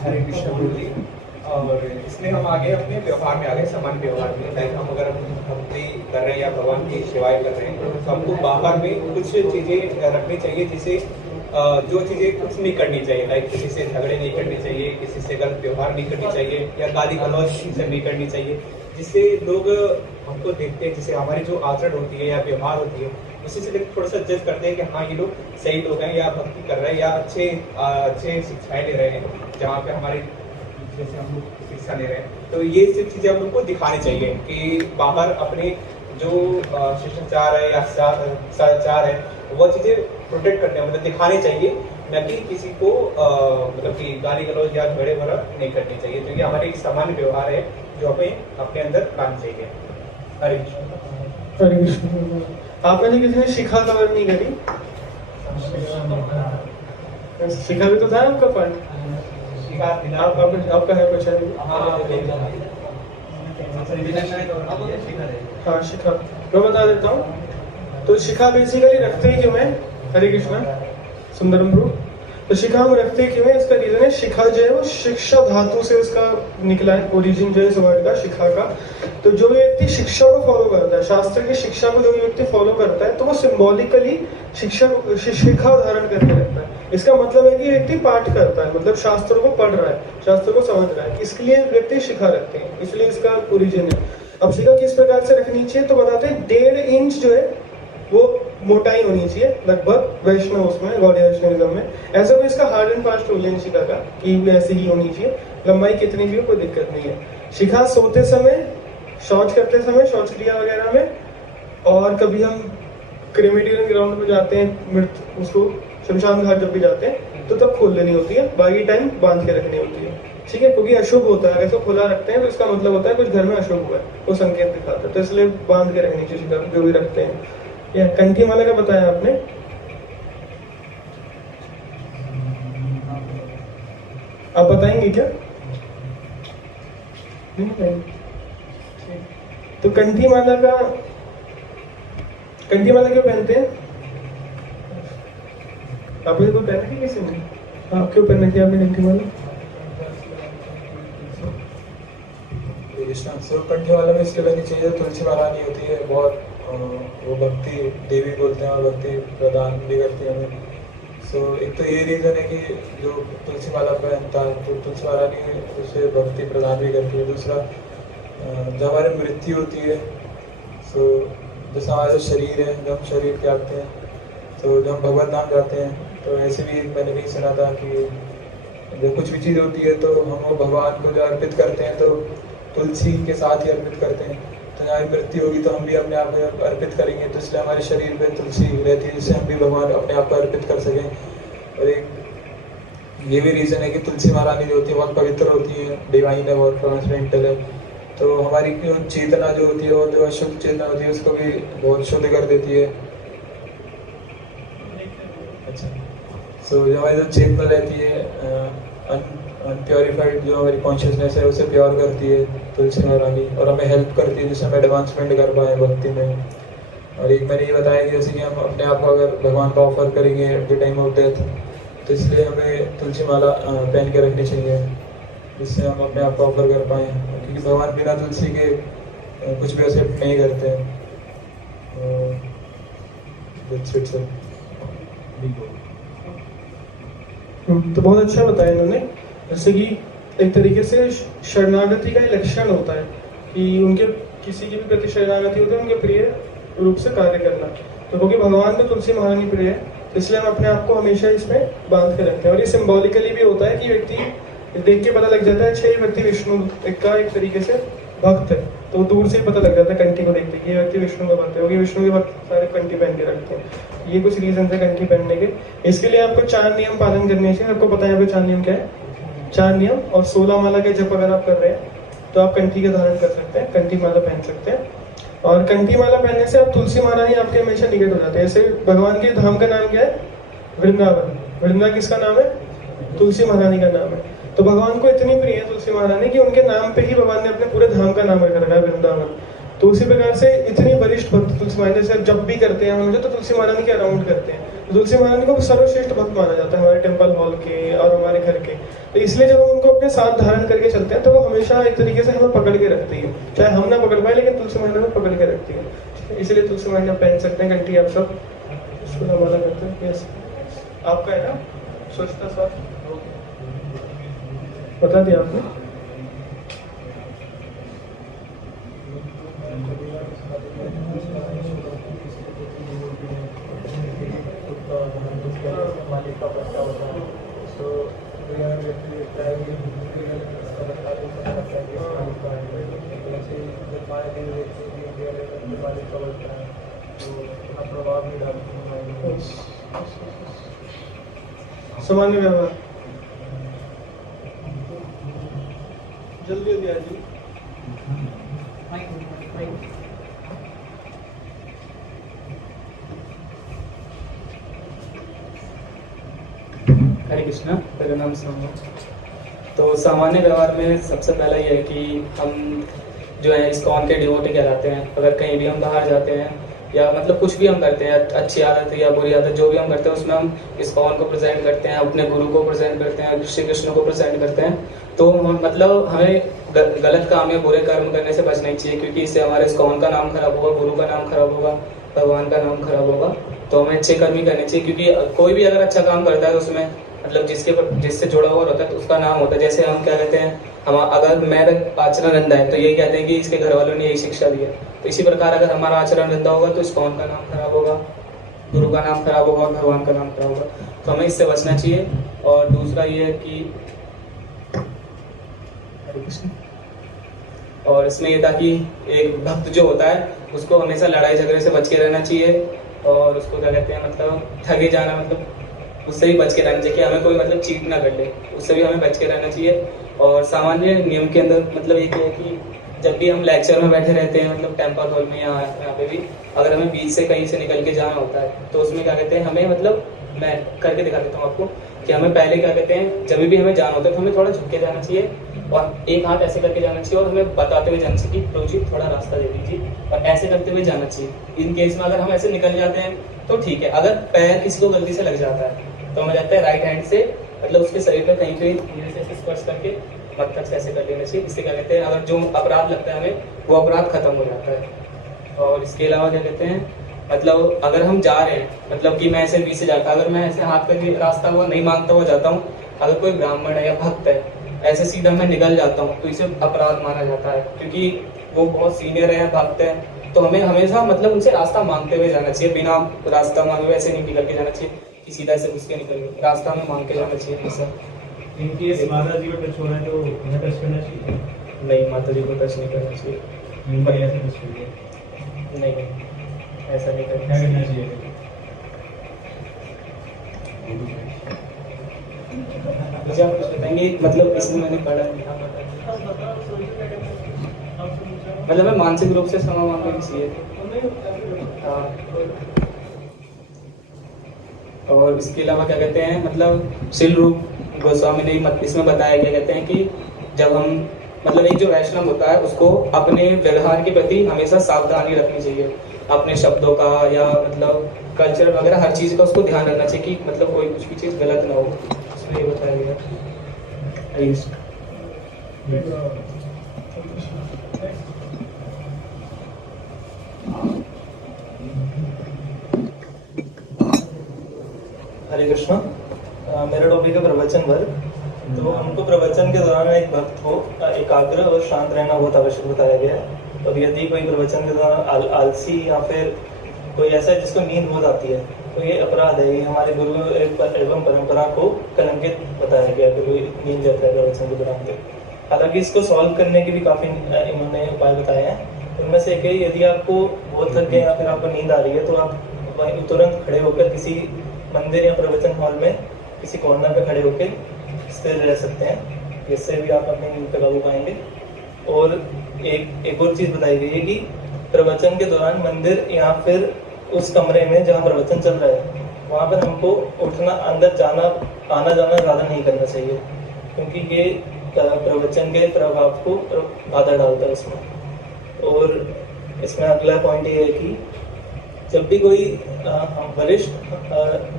हरे कृष्ण गुरु जी। और इसमें हम आगे अपने व्यवहार में आ गए, सामान्य व्यवहार में। लाइक हम अगर भक्ति कर रहे हैं या भगवान की सेवाएं कर रहे हैं तो हमको बाहर में कुछ चीज़ें रखनी चाहिए, जिसे जो चीज़ें कुछ नहीं करनी चाहिए। लाइक किसी से झगड़े नहीं करने चाहिए, किसी से गलत व्यवहार नहीं करनी चाहिए, या गाली गलौज से नहीं करनी चाहिए, जिससे लोग हमको देखते हैं, जिससे हमारी जो आचरण होती है या व्यवहार होती है उसी से थोड़ा सा जज करते हैं कि हाँ ये लोग सही लोग हैं, या भक्ति कर रहे हैं, या अच्छे शिक्षाएं ले रहे हैं जहाँ पे हमारे जैसे हम लोग शिक्षा ले रहे हैं। तो ये सब चीज़ें हम लोग को दिखानी चाहिए कि बाहर अपने जो शिष्टाचार है या सदाचार है वो चीज़ें प्रोटेक्ट करने मतलब दिखाने चाहिए, न कि किसी को मतलब कि गाली गलौज या झगड़े भरा नहीं करनी चाहिए। तो ये हमारे एक सामान्य व्यवहार है जो हमें अपने अंदर लाना चाहिए। हरे कृष्ण। हरे कृष्ण। आपने जो किसी ने शिखा कवर नहीं करी? शिखा भी तो था आपका पार्ट। आपका है कुछ है? हाँ शिखा, मैं बता देता हूँ। तो शिखा बेसिकली रखते हैं क्यों मैं? हरे कृष्णा सुंदरम ब्रो। तो शिखा हम रखते क्यों है? इसका रीजन है शिखा जो है वो शिक्षा धातु से उसका निकला है, ओरिजिन जो है इस वर्ड का शिखा का। तो जो व्यक्ति शिक्षा को फॉलो करता है, शास्त्र की शिक्षा को जो व्यक्ति फॉलो करता है, तो वो सिंबॉलिकली शिखा धारण करके रखता है। इसका मतलब है कि व्यक्ति पाठ करता है, मतलब शास्त्रों को पढ़ रहा है, शास्त्रों को समझ रहा है, इसलिए व्यक्ति शिखा रखते हैं, इसलिए इसका ओरिजिन है। अब शिखा किस प्रकार से रखनी चाहिए तो बताते हैं, 1.5 इंच जो है वो मोटाई होनी चाहिए लगभग वैष्णव उसमें, गौड़िया वैष्णविज्म में। ऐसा कोई इसका हार्ड एंड फास्ट रूल है शिखा का कि ऐसे ही होनी चाहिए, लंबाई कितनी भी हो कोई दिक्कत नहीं है। शिखा सोते समय, शौच करते समय, शौच क्रिया वगैरह में, और कभी हम क्रेमेटेरियन ग्राउंड में जाते हैं, मृत उसको शमशान घाट जब भी जाते हैं तो तब खोल लेनी होती है, बाकी टाइम बांध के रखनी होती है। ठीक है, क्योंकि अशुभ होता है, अगर इसको खुला रखते हैं तो इसका मतलब होता है कुछ घर में अशुभ हुआ है, वो संकेत दिखाता है, तो इसलिए बांध के रखनी चाहिए शिखा जो भी रखते हैं। या कंठी माला का बताया आपने? आप बताएंगे क्या? नहीं बताएंगे? तो कंठी माला क्यों पहनते हैं? आपने तो पहना है किसी ने? हाँ, क्यों पहनना किया आपने कंठी माला? कंठी माला में इसलिए पहननी चाहिए, तुलसी माला नहीं होती है, बहुत वो भक्ति देवी बोलते हैं और भक्ति प्रदान भी करती है हमें। सो एक तो ये रीज़न है कि जो तुलसी माला पहनता है तो तुलसी माला नहीं उसे भक्ति प्रदान भी करती है। दूसरा, जब हमारी मृत्यु होती है, सो जैसा हमारा जो शरीर है, जब हम शरीर त्यागते हैं तो जब हम भगवत धाम जाते हैं, तो ऐसे भी मैंने कहीं सुना था कि जब कुछ भी चीज़ होती है तो हम वो भगवान को जो अर्पित करते हैं तो तुलसी के साथ ही अर्पित करते हैं। तो हमारी मृत्यु होगी तो हम भी अपने आप को अर्पित करेंगे, तो इसलिए हमारे शरीर में तुलसी रहती है जिससे हम भी भगवान अपने आप को अर्पित कर सकें। और एक ये भी रीज़न है कि तुलसी महारानी जो होती है बहुत पवित्र होती है, डिवाइन है, बहुत ट्रांसमेंटल है, तो हमारी चेतना जो होती है वो जो अशुद्ध चेतना होती है उसको भी बहुत शुद्ध कर देती है। अच्छा, सो जो हमारी जो चेतना रहती है अनप्योरीफाइड, जो हमारी कॉन्शियसनेस है उसे प्योर करती है तुलसी महारानी, और हमें हेल्प करती है जिससे हम एडवांसमेंट कर पाए भक्ति में। और एक मैंने ये बताया कि जैसे कि हम अपने आप को अगर भगवान का ऑफर करेंगे at the time of death, तो इसलिए हमें तुलसी माला पहन के रखनी चाहिए। जिससे हम अपने आप को ऑफर कर पाएँ, क्योंकि भगवान बिना तुलसी के कुछ भी एक्सेप्ट नहीं करते हैं। तो बहुत अच्छा बताया इन्होंने। जैसे कि एक तरीके से शरणागति का लक्षण होता है कि उनके किसी के भी प्रति शरणागति होती है, उनके प्रिय रूप से कार्य करना। तो क्योंकि भगवान को तुलसी महारानी प्रिय है, तो इसलिए हम अपने आप को हमेशा इसमें बांध के रखते हैं। और ये सिंबॉलिकली भी होता है कि व्यक्ति देख के पता लग जाता है अच्छा ये व्यक्ति विष्णु का एक तरीके से भक्त है, तो दूर से ही पता लग जाता है कंठी को देखते कि ये व्यक्ति विष्णु का भक्त है, क्योंकि विष्णु के भक्त सारे कंठी पहन के रखते हैं। ये कुछ रीजन है कंठी पहनने के। इसके लिए आपको 4 नियम पालन करने चाहिए। आपको पता है यहाँ पे 4 नियम क्या है? 4 नियम। और 16 माला के जप अगर आप कर रहे हैं तो आप कंठी का धारण कर सकते हैं, कंठी माला पहन सकते हैं। और कंठी माला पहनने से आप तुलसी माला ही आपके हमेशा निकट हो जाते हैं। ऐसे भगवान के धाम का नाम क्या है? वृंदावन। वृंदा किसका नाम है? तुलसी महारानी का नाम है। तो भगवान को इतनी प्रिय है तुलसी महारानी कि उनके नाम पे ही भगवान ने अपने पूरे धाम का नाम रखा है वृंदावन। तो उसी प्रकार से इतनी वरिष्ठ भक्त तुलसी महारानी से जब भी करते हैं हम तो तुलसी महारानी के अराउंड करते हैं। तो तुलसी महारानी को सर्वश्रेष्ठ भक्त माना जाता है हमारे टेम्पल हॉल के और हमारे घर के। तो इसलिए जब हम उनको अपने साथ धारण करके चलते हैं तो वो हमेशा एक तरीके से हमें पकड़ के रखती है, चाहे हम ना पकड़ पाए लेकिन तुलसी महारानी हमें पकड़ के रखती है। इसलिए तुलसी महारानी आप पहन सकते हैं कंठी। आप सब माला करते हैं। यस, आपका है ना स्वच्छता स्वास्थ्य बता दिया आपने। सामान्य व्यवहार जल्दी जल्दी आ जी। हरे कृष्णा, मेरा नाम सोनू। तो सामान्य व्यवहार में सबसे पहला ये है कि हम जो है इस्कॉन के डिवोटी कहलाते हैं। अगर कहीं भी हम बाहर जाते हैं या मतलब कुछ भी हम करते हैं, अच्छी आदत या बुरी आदत जो भी हम करते हैं उसमें हम इस्कॉन को प्रेजेंट करते हैं, अपने गुरु को प्रेजेंट करते हैं, श्री कृष्ण को प्रेजेंट करते हैं। तो मतलब हमें गलत काम या बुरे कर्म करने से बचना ही चाहिए, क्योंकि इससे हमारे इस्कॉन का नाम खराब होगा, गुरु का नाम खराब होगा, भगवान का नाम खराब होगा। तो हमें अच्छे कर्म ही करने चाहिए, क्योंकि कोई भी अगर अच्छा काम करता है तो उसमें मतलब जिससे जुड़ा हुआ होता है तो उसका नाम होता है। जैसे हम क्या कहते हैं, हम अगर मेरा आचरण गंदा है तो ये कहते हैं कि इसके घर वालों ने यही शिक्षा दी है। तो इसी प्रकार अगर हमारा आचरण गंदा होगा तो इस्कॉन का नाम खराब होगा, गुरु का नाम खराब होगा, भगवान का नाम खराब होगा। तो हमें इससे बचना चाहिए। और दूसरा ये है कि और इसमें ये था कि एक भक्त जो होता है उसको हमेशा लड़ाई झगड़े से बच के रहना चाहिए। और उसको क्या कहते हैं, मतलब ठगे जाना, मतलब उससे भी बच के रहना चाहिए कि हमें कोई मतलब चीट ना कर ले, उससे भी हमें बच के रहना चाहिए। और सामान्य नियम के अंदर मतलब एक है कि जब भी हम लेक्चर में बैठे रहते हैं, मतलब टेम्पल हॉल में यहाँ पे भी, अगर हमें बीच से कहीं से निकल के जाना होता है तो उसमें क्या कहते हैं, हमें मतलब मैं करके दिखा देता हूँ आपको कि हमें पहले क्या कहते हैं, जब भी हमें जाना होता है तो हमें थोड़ा झुक के जाना चाहिए और एक हाथ ऐसे करके जाना चाहिए और हमें बताते हुए जाना चाहिए कि प्रभु जी थोड़ा रास्ता दे दीजिए, और ऐसे करते हुए जाना चाहिए। इन केस में अगर हम ऐसे निकल जाते हैं तो ठीक है। अगर पैर किसी को गलती से लग जाता है तो हमें जाता है राइट हैंड से, मतलब उसके शरीर पर कहीं पे धीरे से स्पर्श करके मत्थक ऐसे कर लेना चाहिए। इससे क्या कहते हैं, अगर जो अपराध लगता है हमें वो अपराध खत्म हो जाता है। और इसके अलावा क्या कहते हैं, मतलब अगर हम जा रहे हैं, मतलब कि मैं ऐसे बीच से जाता, अगर मैं ऐसे हाथ करके रास्ता हुआ नहीं मांगता हुआ जाता हूँ, अगर कोई ब्राह्मण है या भक्त है ऐसे सीधा मैं निकल जाता हूँ तो इसे अपराध माना जाता है, क्योंकि वो बहुत सीनियर है, भक्त है। तो हमें हमेशा मतलब उनसे रास्ता मांगते हुए जाना चाहिए, बिना रास्ता मांगे ऐसे नहीं निकल के जाना चाहिए कि सीधा ऐसे घुस के निकल गए, रास्ता हमें मांग के जाना चाहिए हमेशा। इनकेस माता जी को टच हो रहा है तो उन्हें टच करना चाहिए? नहीं, माता जी को टच नहीं करना चाहिए। ऐसे टच करिए? नहीं, ऐसा नहीं करना क्या करना चाहिए? मुझे आप कुछ बताएंगे, मतलब इसमें मैंने पढ़ा नहीं, मतलब मैं मानसिक रूप से क्षमा मांगना चाहिए। और इसके अलावा क्या कहते हैं, मतलब श्रील रूप गोस्वामी ने इसमें बताया, क्या कहते हैं कि जब हम मतलब एक जो वैष्णव होता है उसको अपने व्यवहार के प्रति हमेशा सावधानी रखनी चाहिए, अपने शब्दों का या मतलब कल्चर वगैरह हर चीज़ का उसको ध्यान रखना चाहिए कि मतलब कोई कुछ भी चीज़ गलत ना हो। इसमें ये बताया गया। हरे कृष्णा। मेरा टॉपिक है प्रवचन वर्ग। तो हमको प्रवचन के दौरान एक भक्त को एकाग्र और शांत रहना बहुत आवश्यक बताया गया है। और यदि कोई प्रवचन के दौरान आलसी या फिर कोई ऐसा है जिसको नींद बहुत आती है, तो ये अपराध है। ये हमारे गुरु एवं परंपरा को कलंकित बताया गया कि कोई नींद जाता है प्रवचन के दौरान। हालांकि इसको सॉल्व करने के भी काफ़ी इन्होंने उपाय बताए हैं। उनमें से एक है, यदि आपको बहुत थक गए या फिर आपको नींद आ रही है, तो आप वहीं तुरंत खड़े होकर किसी मंदिर या प्रवचन हॉल में किसी कॉर्नर पे खड़े होकर स्थिर रह सकते हैं। इससे भी आप अपनी नींद पर काबू पाएंगे। और एक और चीज़ बताई गई है कि प्रवचन के दौरान मंदिर या फिर उस कमरे में जहाँ प्रवचन चल रहा है, वहाँ पर हमको उठना, अंदर जाना, आना जाना ज़्यादा नहीं करना चाहिए, क्योंकि ये प्रवचन के प्रभाव को बाधा डालता है उसमें। और इसमें अगला पॉइंट ये है कि जब भी कोई वरिष्ठ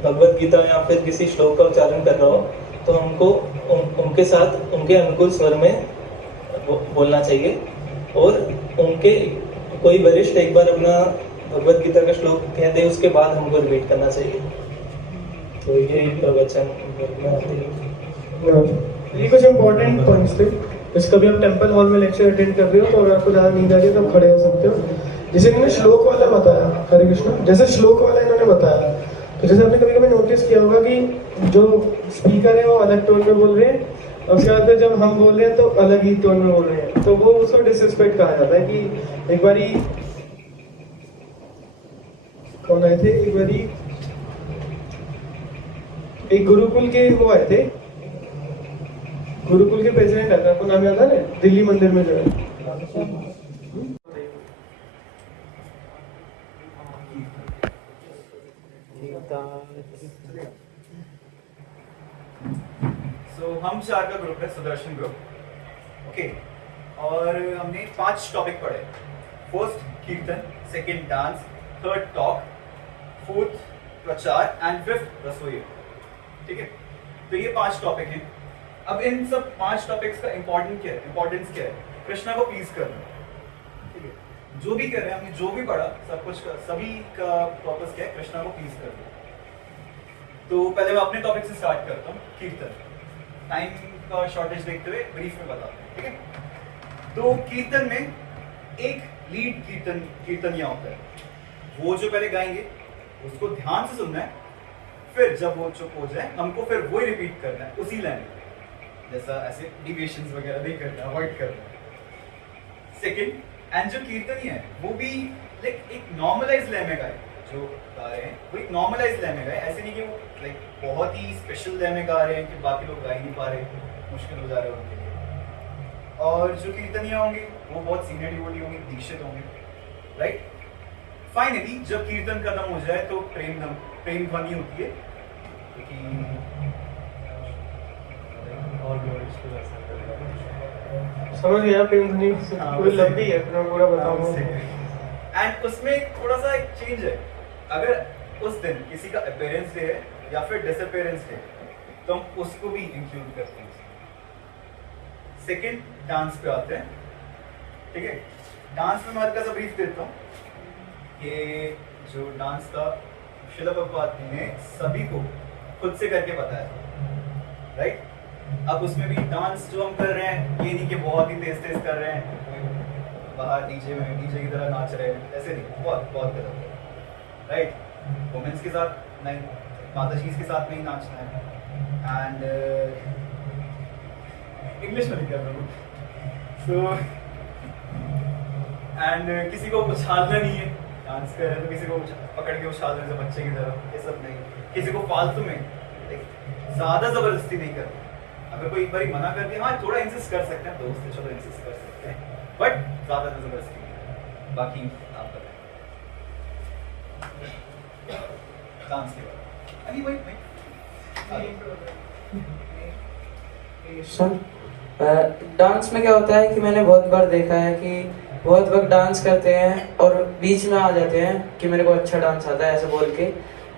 भगवत गीता या फिर किसी श्लोक का उच्चारण कर रहा हो, तो हमको उनके साथ उनके अनुकूल स्वर में बोलना चाहिए। और उनके कोई वरिष्ठ एक बार अपना भगवत गीता का श्लोक कह दे, उसके बाद हमको रिपीट करना चाहिए। तो ये प्रवचन में आते हैं। ये कुछ इंपॉर्टेंट पॉइंट्स थे। जैसे कभी आप टेंपल हॉल में लेक्चर अटेंड कर रहे हो, तो अगर आपको ज़्यादा नींद आ रही है तो आप खड़े हो सकते हो। जैसे इन्होंने श्लोक वाला बताया, हरे कृष्ण, जैसे श्लोक वाला इन्होंने बताया, तो जैसे आपने कभी कभी नोटिस किया होगा कि जो स्पीकर है वो अलग टोन में बोल रहे हैं, और उसके बाद जब हम बोल रहे हैं तो अलग ही टोन में बोल रहे हैं, तो वो उसको डिसरिस्पेक्ट कहा जाता है। कि एक बारी कौन आए थे, एक बारी एक गुरुकुल के वो आए थे, गुरुकुल के प्रेसिडेंट आए थे, आपको नाम याद है ना, दिल्ली मंदिर में जो है। हम 4 का ग्रुप है, सुदर्शन ग्रुप। ओके, और हमने 5 टॉपिक पढ़े। फर्स्ट कीर्तन, second dance, third talk, fourth प्रचार एंड फिफ्थ रसोई। ठीक है, तो ये 5 टॉपिक हैं। अब इन सब 5 टॉपिक्स का इंपॉर्टेंस क्या है? कृष्णा को प्लीज करना। ठीक है, जो भी कर रहे हैं, हमने जो भी पढ़ा, सब कुछ सभी का पर्पस क्या है? कृष्णा को प्लीज करना। तो पहले मैं अपने टॉपिक से स्टार्ट करता हूँ, कीर्तन। टाइम का शॉर्टेज देखते हुए ब्रीफ में बताते हैं। ठीक है, तो कीर्तन में एक लीड कीर्तनिया होता है। वो जो पहले गाएंगे उसको ध्यान से सुनना है, फिर जब वो चुप हो जाए हमको फिर वही रिपीट करना है उसी लाइन में, जैसा ऐसे डिविएशंस वगैरह नहीं करना, अवॉइड करना। सेकंड, एंड जो कीर्तनिया है वो भी लाइक एक नॉर्मलाइज लय में गाए। जो गा रहे हैं वो एक नॉर्मलाइज लय में गाए, ऐसे नहीं कि वो लाइक बहुत ही स्पेशल लय में गा रहे हैं कि बाकी लोग गा ही नहीं पा रहे, मुश्किल हो जा रहा है उनके लिए। और जो कीर्तनिया होंगे वो बहुत सीनियर डिवोटी होंगे, दीक्षित होंगे, राइट। फाइनली जब कीर्तन खत्म हो जाए तो प्रेम ध्वनि होती है, क्योंकि समझ गया प्रेम ध्वनि कोई लंबी है, फिर मैं पूरा बताऊंगा। एंड उसमें थोड़ा सा एक चेंज है। अगर उस दिन किसी का अपीयरेंस डे है या फिर डिसअपीयरेंस डे, तो हम उसको भी इंक्लूड करते हैं। सेकंड, डांस पे आते हैं। ठीक है, डांस में मैं हल्का सा ब्रीफ देता हूँ। ये जो डांस था, श्रील प्रभुपाद ने सभी को खुद से करके बताया, राइट। अब उसमें भी डांस जो हम कर रहे हैं, ये नहीं कि बहुत ही तेज तेज कर रहे हैं, बाहर डीजे की तरह नाच रहे हैं, ऐसे नहीं, बहुत गलत है, राइट। वुमेन्स के साथ नहीं, माता जी के साथ नहीं नाचना है। एंड इंग्लिश में लिखा है सो, एंड किसी को उछालना नहीं है। डांस कर रहे हैं तो किसी को पकड़ के उछाल रहे हैं बच्चे की तरह, ये सब नहीं। किसी को फालतू में ज्यादा जबरदस्ती नहीं करना। अगर कोई एक बार मना कर दिया, हाँ थोड़ा इंसिस्ट कर सकते हैं, दोस्त है चलो इंसिस्ट कर सकते हैं, बट ज्यादा जबरदस्ती नहीं। बाकी आप बताएं डांस के बाद। अभी वही सर, डांस में क्या होता है कि मैंने बहुत बार देखा है कि बहुत वक्त डांस करते हैं और बीच में आ जाते हैं कि मेरे को अच्छा डांस आता है ऐसे बोल के,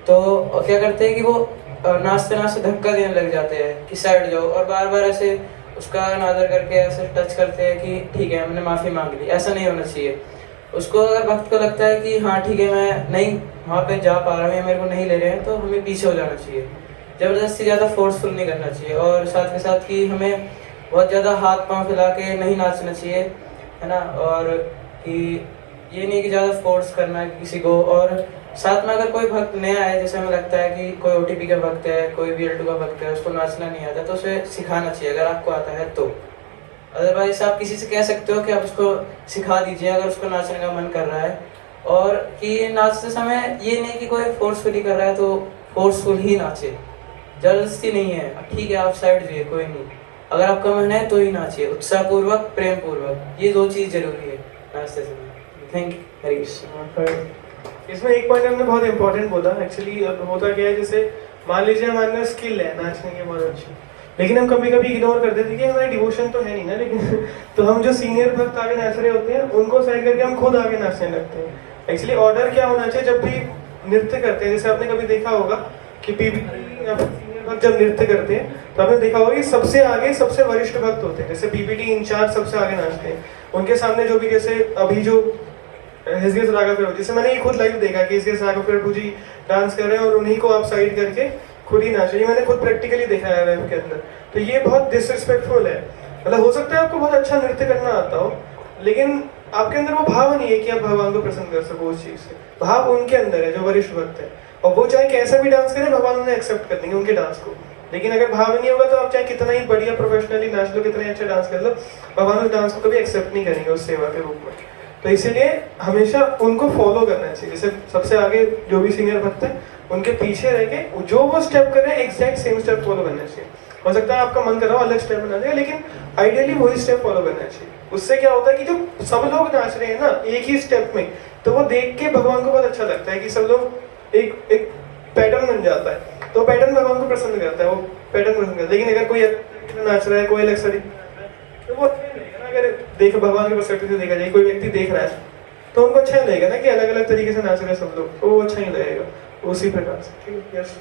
तो क्या करते हैं कि वो नाचते नाचते धक्का देने लग जाते हैं कि साइड जाओ, और बार बार ऐसे उसका अनादर करके ऐसे टच करते हैं कि ठीक है हमने माफ़ी मांग ली, ऐसा नहीं होना चाहिए। उसको अगर भक्त को लगता है कि हाँ ठीक है मैं नहीं वहाँ पे जा पा रहा हूँ या मेरे को नहीं ले रहे हैं, तो हमें पीछे हो जाना चाहिए। ज़बरदस्ती ज़्यादा फोर्सफुल नहीं करना चाहिए, और साथ के साथ कि हमें बहुत ज़्यादा हाथ पांव फैला के नहीं नाचना चाहिए, है ना। और कि ये नहीं कि ज़्यादा फोर्स करना है किसी को। और साथ में अगर कोई भक्त नया है, जैसे हमें लगता है कि कोई OTP का भक्त है, कोई VL2 का भक्त है, उसको नाचना नहीं आता, तो उसे सिखाना चाहिए अगर आपको आता है तो। अदरवाइज आप किसी से कह सकते हो कि आप उसको सिखा दीजिए अगर उसको नाचने का मन कर रहा है। और कि नाचते समय ये नहीं कि कोई फोर्सफुली कर रहा है तो फोर्सफुल ही नाचे, जबरदस्ती नहीं है। ठीक है आप साइड जाइए, कोई नहीं, अगर आपका मन है तो ही नाचिए, उत्साहपूर्वक प्रेम पूर्वक, ये 2 चीज़ जरूरी है नाचते समय। थैंक यू, हरी कृष्ण। इसमें एक पॉइंट हमने बहुत इंपॉर्टेंट बोला एक्चुअली। होता क्या है, जैसे मान लीजिए हमारे पास स्किल है नाचने की बहुत अच्छी, लेकिन हम कभी कभी इग्नोर कर देते हैं कि हमारी डिवोशन तो है नहीं ना, लेकिन तो हम जो सीनियर भक्त आगे नाच रहे होते हैं उनको साइड करके हम खुद आगे नाचने लगते हैं। एक्चुअली ऑर्डर क्या होना चाहिए, जब भी नृत्य करते हैं, जैसे आपने कभी देखा होगा कि PPT या सीनियर भक्त जब नृत्य करते हैं तो आपने देखा होगा कि सबसे आगे सबसे वरिष्ठ भक्त होते हैं। जैसे PPT इंचार्ज सबसे आगे नाचते हैं, उनके सामने जो भी, जैसे अभी जो हिजगिस राघव प्रभु, जैसे मैंने ये खुद लाइव देखा कि हिजगिस राघव प्रभु जी डांस कर रहे हैं और उन्हीं को आप साइड करके खुद ही नाच रही है, मैंने खुद प्रैक्टिकली देखा है वेब के अंदर। तो ये बहुत डिसरिस्पेक्टफुल है। मतलब हो सकता है आपको बहुत अच्छा नृत्य करना आता हो, लेकिन आपके अंदर वो भाव नहीं है कि आप भगवान को प्रसन्न कर सको उस चीज से। भाव उनके अंदर है जो वरिष्ठ भक्त है, और वो चाहे कैसा भी डांस करें भगवान उन्हें एक्सेप्ट कर देंगे उनके डांस को। लेकिन अगर भाव नहीं होगा तो आप चाहे कितना ही बढ़िया प्रोफेशनली नाच लो, कितना अच्छा डांस कर लो, भगवान उस डांस को कभी एक्सेप्ट नहीं करेंगे उस सेवा के रूप में। तो इसीलिए हमेशा उनको फॉलो करना चाहिए। जैसे सबसे आगे जो भी सीनियर भक्त है उनके पीछे रह के जो वो स्टेप कर रहे हैं एग्जैक्ट सेम स्टेप फॉलो करना चाहिए। हो सकता है आपका मन कर रहा हो अलग स्टेप बना देगा, लेकिन आइडियली वही स्टेप फॉलो करना चाहिए। उससे क्या होता है कि जो सब लोग नाच रहे हैं ना एक ही स्टेप में, तो वो देख के भगवान को बहुत अच्छा लगता है कि सब लोग एक पैटर्न बन जाता है, तो पैटर्न भगवान को प्रसन्न करता है, वो पैटर्न पसंद करता है। लेकिन अगर कोई नाच रहा है, कोई अलग सरी तो वो अच्छा नहीं लगेगा ना। अगर देख भगवान के पर्सपेक्टिव से देखा जाए, कोई व्यक्ति देख रहा है तो उनको अच्छा नहीं लगेगा ना कि अलग अलग तरीके से नाच रहे हैं सब लोग, तो वो अच्छा नहीं लगेगा। उसी प्रकार से ठीक है। यस,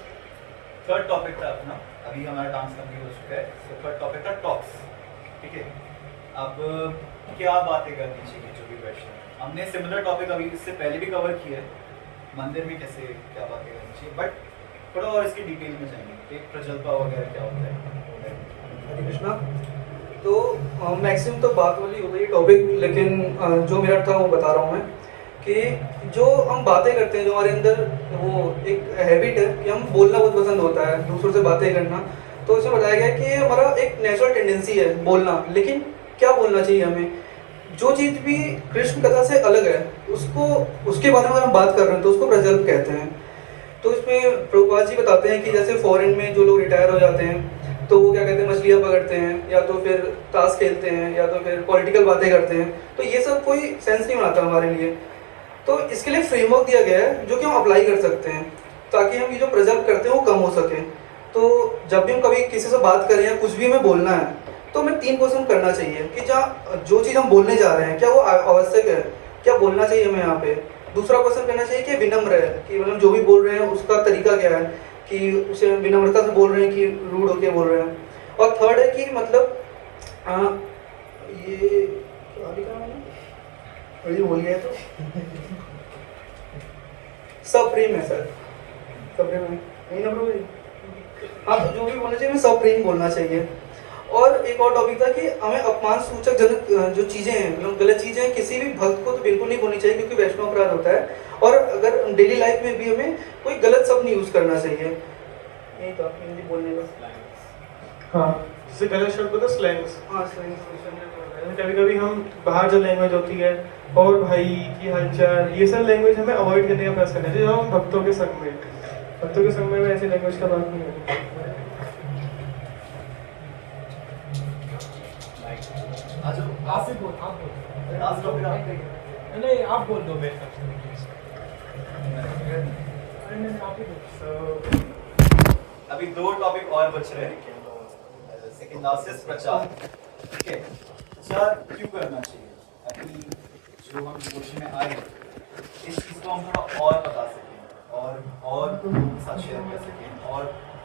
थर्ड टॉपिक था अपना, अभी हमारा डांस कंप्लीट हो चुका है। तो थर्ड टॉपिक था टॉक्स। ठीक है, अब क्या बातें करनी चाहिए जो भी वैष्णव। हमने सिमिलर टॉपिक अभी इससे पहले भी कवर किया है, मंदिर में कैसे क्या बातें करनी चाहिए, बट थोड़ा और इसकी डिटेल में जाएंगे कि प्रजल्पा वगैरह क्या होता है। हरे कृष्णा। तो मैक्सिमम तो बात वाली हो गई टॉपिक, लेकिन जो मेरा था वो बता रहा हूँ मैं कि जो हम बातें करते हैं, जो हमारे अंदर वो एक हैबिट है कि हम बोलना बहुत पसंद होता है, दूसरों से बातें करना। तो इसमें बताया गया कि हमारा एक नेचुरल टेंडेंसी है बोलना, लेकिन क्या बोलना चाहिए हमें। जो चीज़ भी कृष्ण कथा से अलग है उसको, उसके बारे में अगर हम बात कर रहे हैं तो उसको प्रजल्प कहते हैं। तो इसमें प्रभुपाद जी बताते हैं कि जैसे फॉरेन में जो लोग रिटायर हो जाते हैं तो वो क्या कहते हैं, मछलियाँ पकड़ते हैं, या तो फिर ताश खेलते हैं, या तो फिर पॉलिटिकल बातें करते हैं। तो ये सब कोई सेंस नहीं बनाता हमारे लिए। तो इसके लिए फ्रेमवर्क दिया गया है जो कि हम अप्लाई कर सकते हैं, ताकि हम ये जो प्रजल्प करते हैं वो कम हो सके। तो जब भी हम कभी किसी से बात करें या कुछ भी हमें बोलना है, तो हमें 3 क्वेश्चन करना चाहिए कि जहाँ जो चीज़ हम बोलने जा रहे हैं क्या वो आवश्यक है, क्या बोलना चाहिए हमें यहाँ पे। दूसरा क्वेश्चन करना चाहिए कि विनम्र है, कि मतलब जो भी बोल रहे हैं उसका तरीका क्या है, कि उसे विनम्रता से बोल रहे हैं कि रूड होके बोल रहे हैं। और थर्ड है कि मतलब ये बोल गया तो सब प्रेम है सर, सब प्रेम है नहीं ना प्रभु। हाँ, तो जो भी बोलना चाहिए हमें सब प्रेम बोलना चाहिए। और एक और टॉपिक था कि हमें अपमान सूचक जनक जो चीज़ें हैं, मतलब गलत चीज़ें किसी भी भक्त को तो बिल्कुल नहीं बोलनी चाहिए, क्योंकि वैष्णव अपराध होता है। और अगर डेली लाइफ में भी हमें कोई गलत शब्द नहीं यूज़ करना चाहिए। यही तो हिंदी बोलने का। हाँ, जैसे गलत शब्द होता है स्लैंग्स। हाँ, स्लैंग्स। कभी कभी हम बाहर जो लैंग्वेज होती है, और भाई की हालचाल, ये सब लैंग्वेज हमें अवॉइड करने का प्रयास करना चाहिए। जो हम भक्तों के संग में, भक्तों के संग में ऐसी लैंग्वेज का बात नहीं है। आप बोल नहीं, आप बोल दो। मैं अभी 2 टॉपिक और बच रहे हैं। सेकंड लास्ट इज प्रचार। ठीक है, प्रचार क्यों करना चाहिए, ताकि जो हम डिवोशन में आए इस चीज़ को हम थोड़ा और बता सकें, और लोगों के साथ शेयर कर सकें,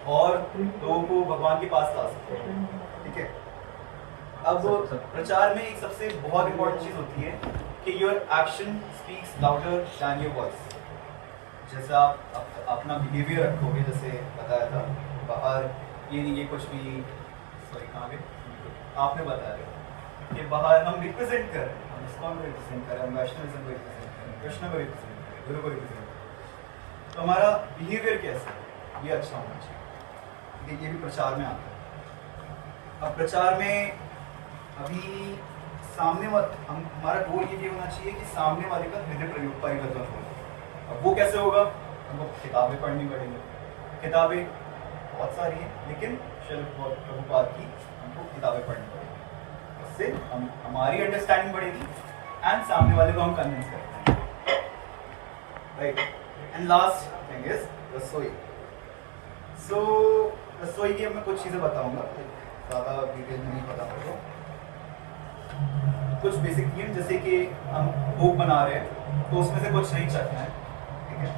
और लोगों को भगवान के पास ला सकें। ठीक है, अब प्रचार में एक सबसे बहुत इंपॉर्टेंट चीज होती है कि your action speaks louder then your voice. जैसे आप अपना बिहेवियर रखोगे, जैसे बताया था बाहर ये नहीं ये कुछ भी, सॉरी कहाँ पे आपने बताया कि बाहर हम रिप्रेजेंट कर रहे हैं, हम इस्कॉन को रिप्रेजेंट कर रहे हैं, हम वैष्णविज्म को रिप्रेजेंट कर रहे हैं, कृष्ण को रिप्रेजेंट कर रहे हैं, गुरु को रिप्रेजेंट कर रहे हैं। तो हमारा बिहेवियर कैसा है ये अच्छा होना चाहिए। ये भी प्रचार में आता है। अब प्रचार में अभी सामने हमारा गोल ये भी होना चाहिए कि सामने वाले का हृदय परिवर्तन हो। अब वो कैसे होगा? हमको किताबें पढ़नी पड़ेंगी। किताबें बहुत सारी हैं, लेकिन श्रील प्रभुपाद की हमको किताबें पढ़नी पड़ेगी। उससे हमारी अंडरस्टैंडिंग बढ़ेगी एंड सामने वाले को हम कन्विंस करते हैं, right. And last thing is रसोई। सो रसोई की मैं कुछ चीज़ें बताऊंगा, ज़्यादा डिटेल में नहीं पता मेरे को। कुछ बेसिक नियम, जैसे कि हम भोग बना रहे हैं तो उसमें से कुछ नहीं चखना है, ठीक है।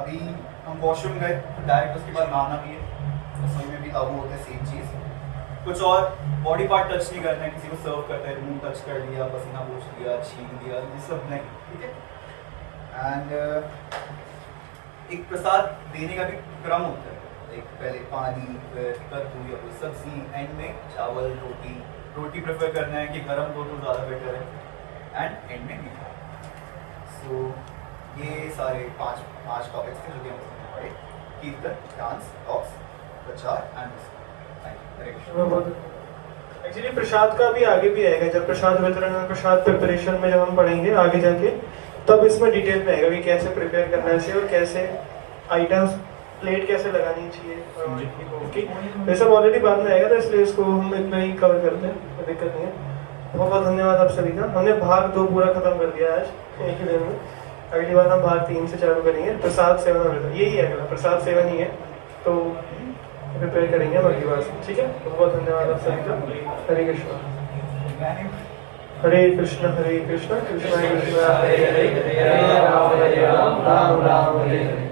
अभी हम वॉशरूम गए तो डायरेक्ट उसके बाद नहाना भी है, रसोई में भी ताबू होता है सेम चीज़। कुछ और बॉडी पार्ट टच नहीं करना है, किसी को सर्व करता है मुंह टच कर लिया, पसीना पोंछ लिया, छीन लिया, ये सब नहीं, ठीक है। एंड एक प्रसाद देने का भी क्रम होता है, एक पहले पानी, फिर कद्दू या कोई सब्जी, एंड में चावल, रोटी प्रेफर करना है कि गरम दो तो ज़्यादा बेटर है, एंड एंड में मीठा। सो ये सारे पांच टॉपिक्स थे जो कि हम पढ़े: कीर्तन, डांस, टॉक्स, प्रचार एंड एक्चुअली प्रसाद का भी आगे भी आएगा, जब प्रसाद वितरण और प्रसाद प्रिपरेशन में जब हम पढ़ेंगे आगे जाके, तब इसमें डिटेल में आएगा कि कैसे प्रिपेयर करना है और कैसे आइटम्स, प्लेट कैसे लगानी चाहिए, ये सब ऑलरेडी बाद में आएगा, तो इसलिए इसको हम इतना ही कवर करते हैं, कोई दिक्कत नहीं है। बहुत बहुत धन्यवाद आप सभी का। हमने भाग 2 पूरा खत्म कर दिया आज एक ही दिन में। अगली बार हम भाग 3 से चालू करेंगे। प्रसाद सेवन हमें यही है, अगला प्रसाद सेवन ही है, तो प्रिपेयर करेंगे हम अगली बार से, ठीक है। बहुत बहुत धन्यवाद आप सभी का। हरे कृष्णा हरे कृष्णा कृष्णा कृष्णा हरे हरे, हरे राम राम राम हरे हरे।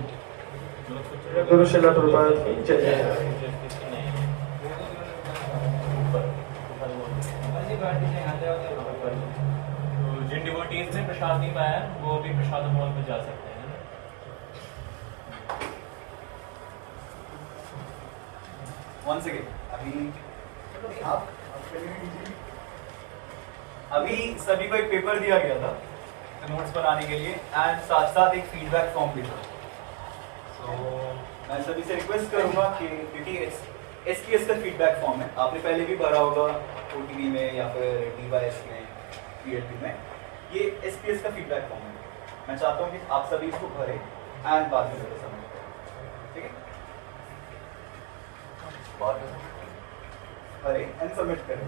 गुरु शिला प्रभुपाद की जय। तो जिन डिवोटीज ने प्रसाद नहीं पाया वो भी प्रसाद मॉल में जा सकते हैं। वन सेकेंड, अभी सभी को एक पेपर दिया गया था नोट्स बनाने के लिए, एंड साथ साथ एक फीडबैक फॉर्म भी था। तो मैं सभी से रिक्वेस्ट करूंगा कि क्योंकि एसपीएस का फीडबैक फॉर्म है, आपने पहले भी भरा होगा ओटीवी में या फिर डीवाईएस में, पीएलपी में, ये एसपीएस का फीडबैक फॉर्म है। मैं चाहता हूँ कि आप सभी इसको भरें एंड बाद में सबमिट करें, ठीक है। भरें एंड सबमिट करें।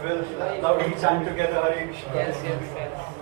We'll now we chant together Hare Krishna. Yes.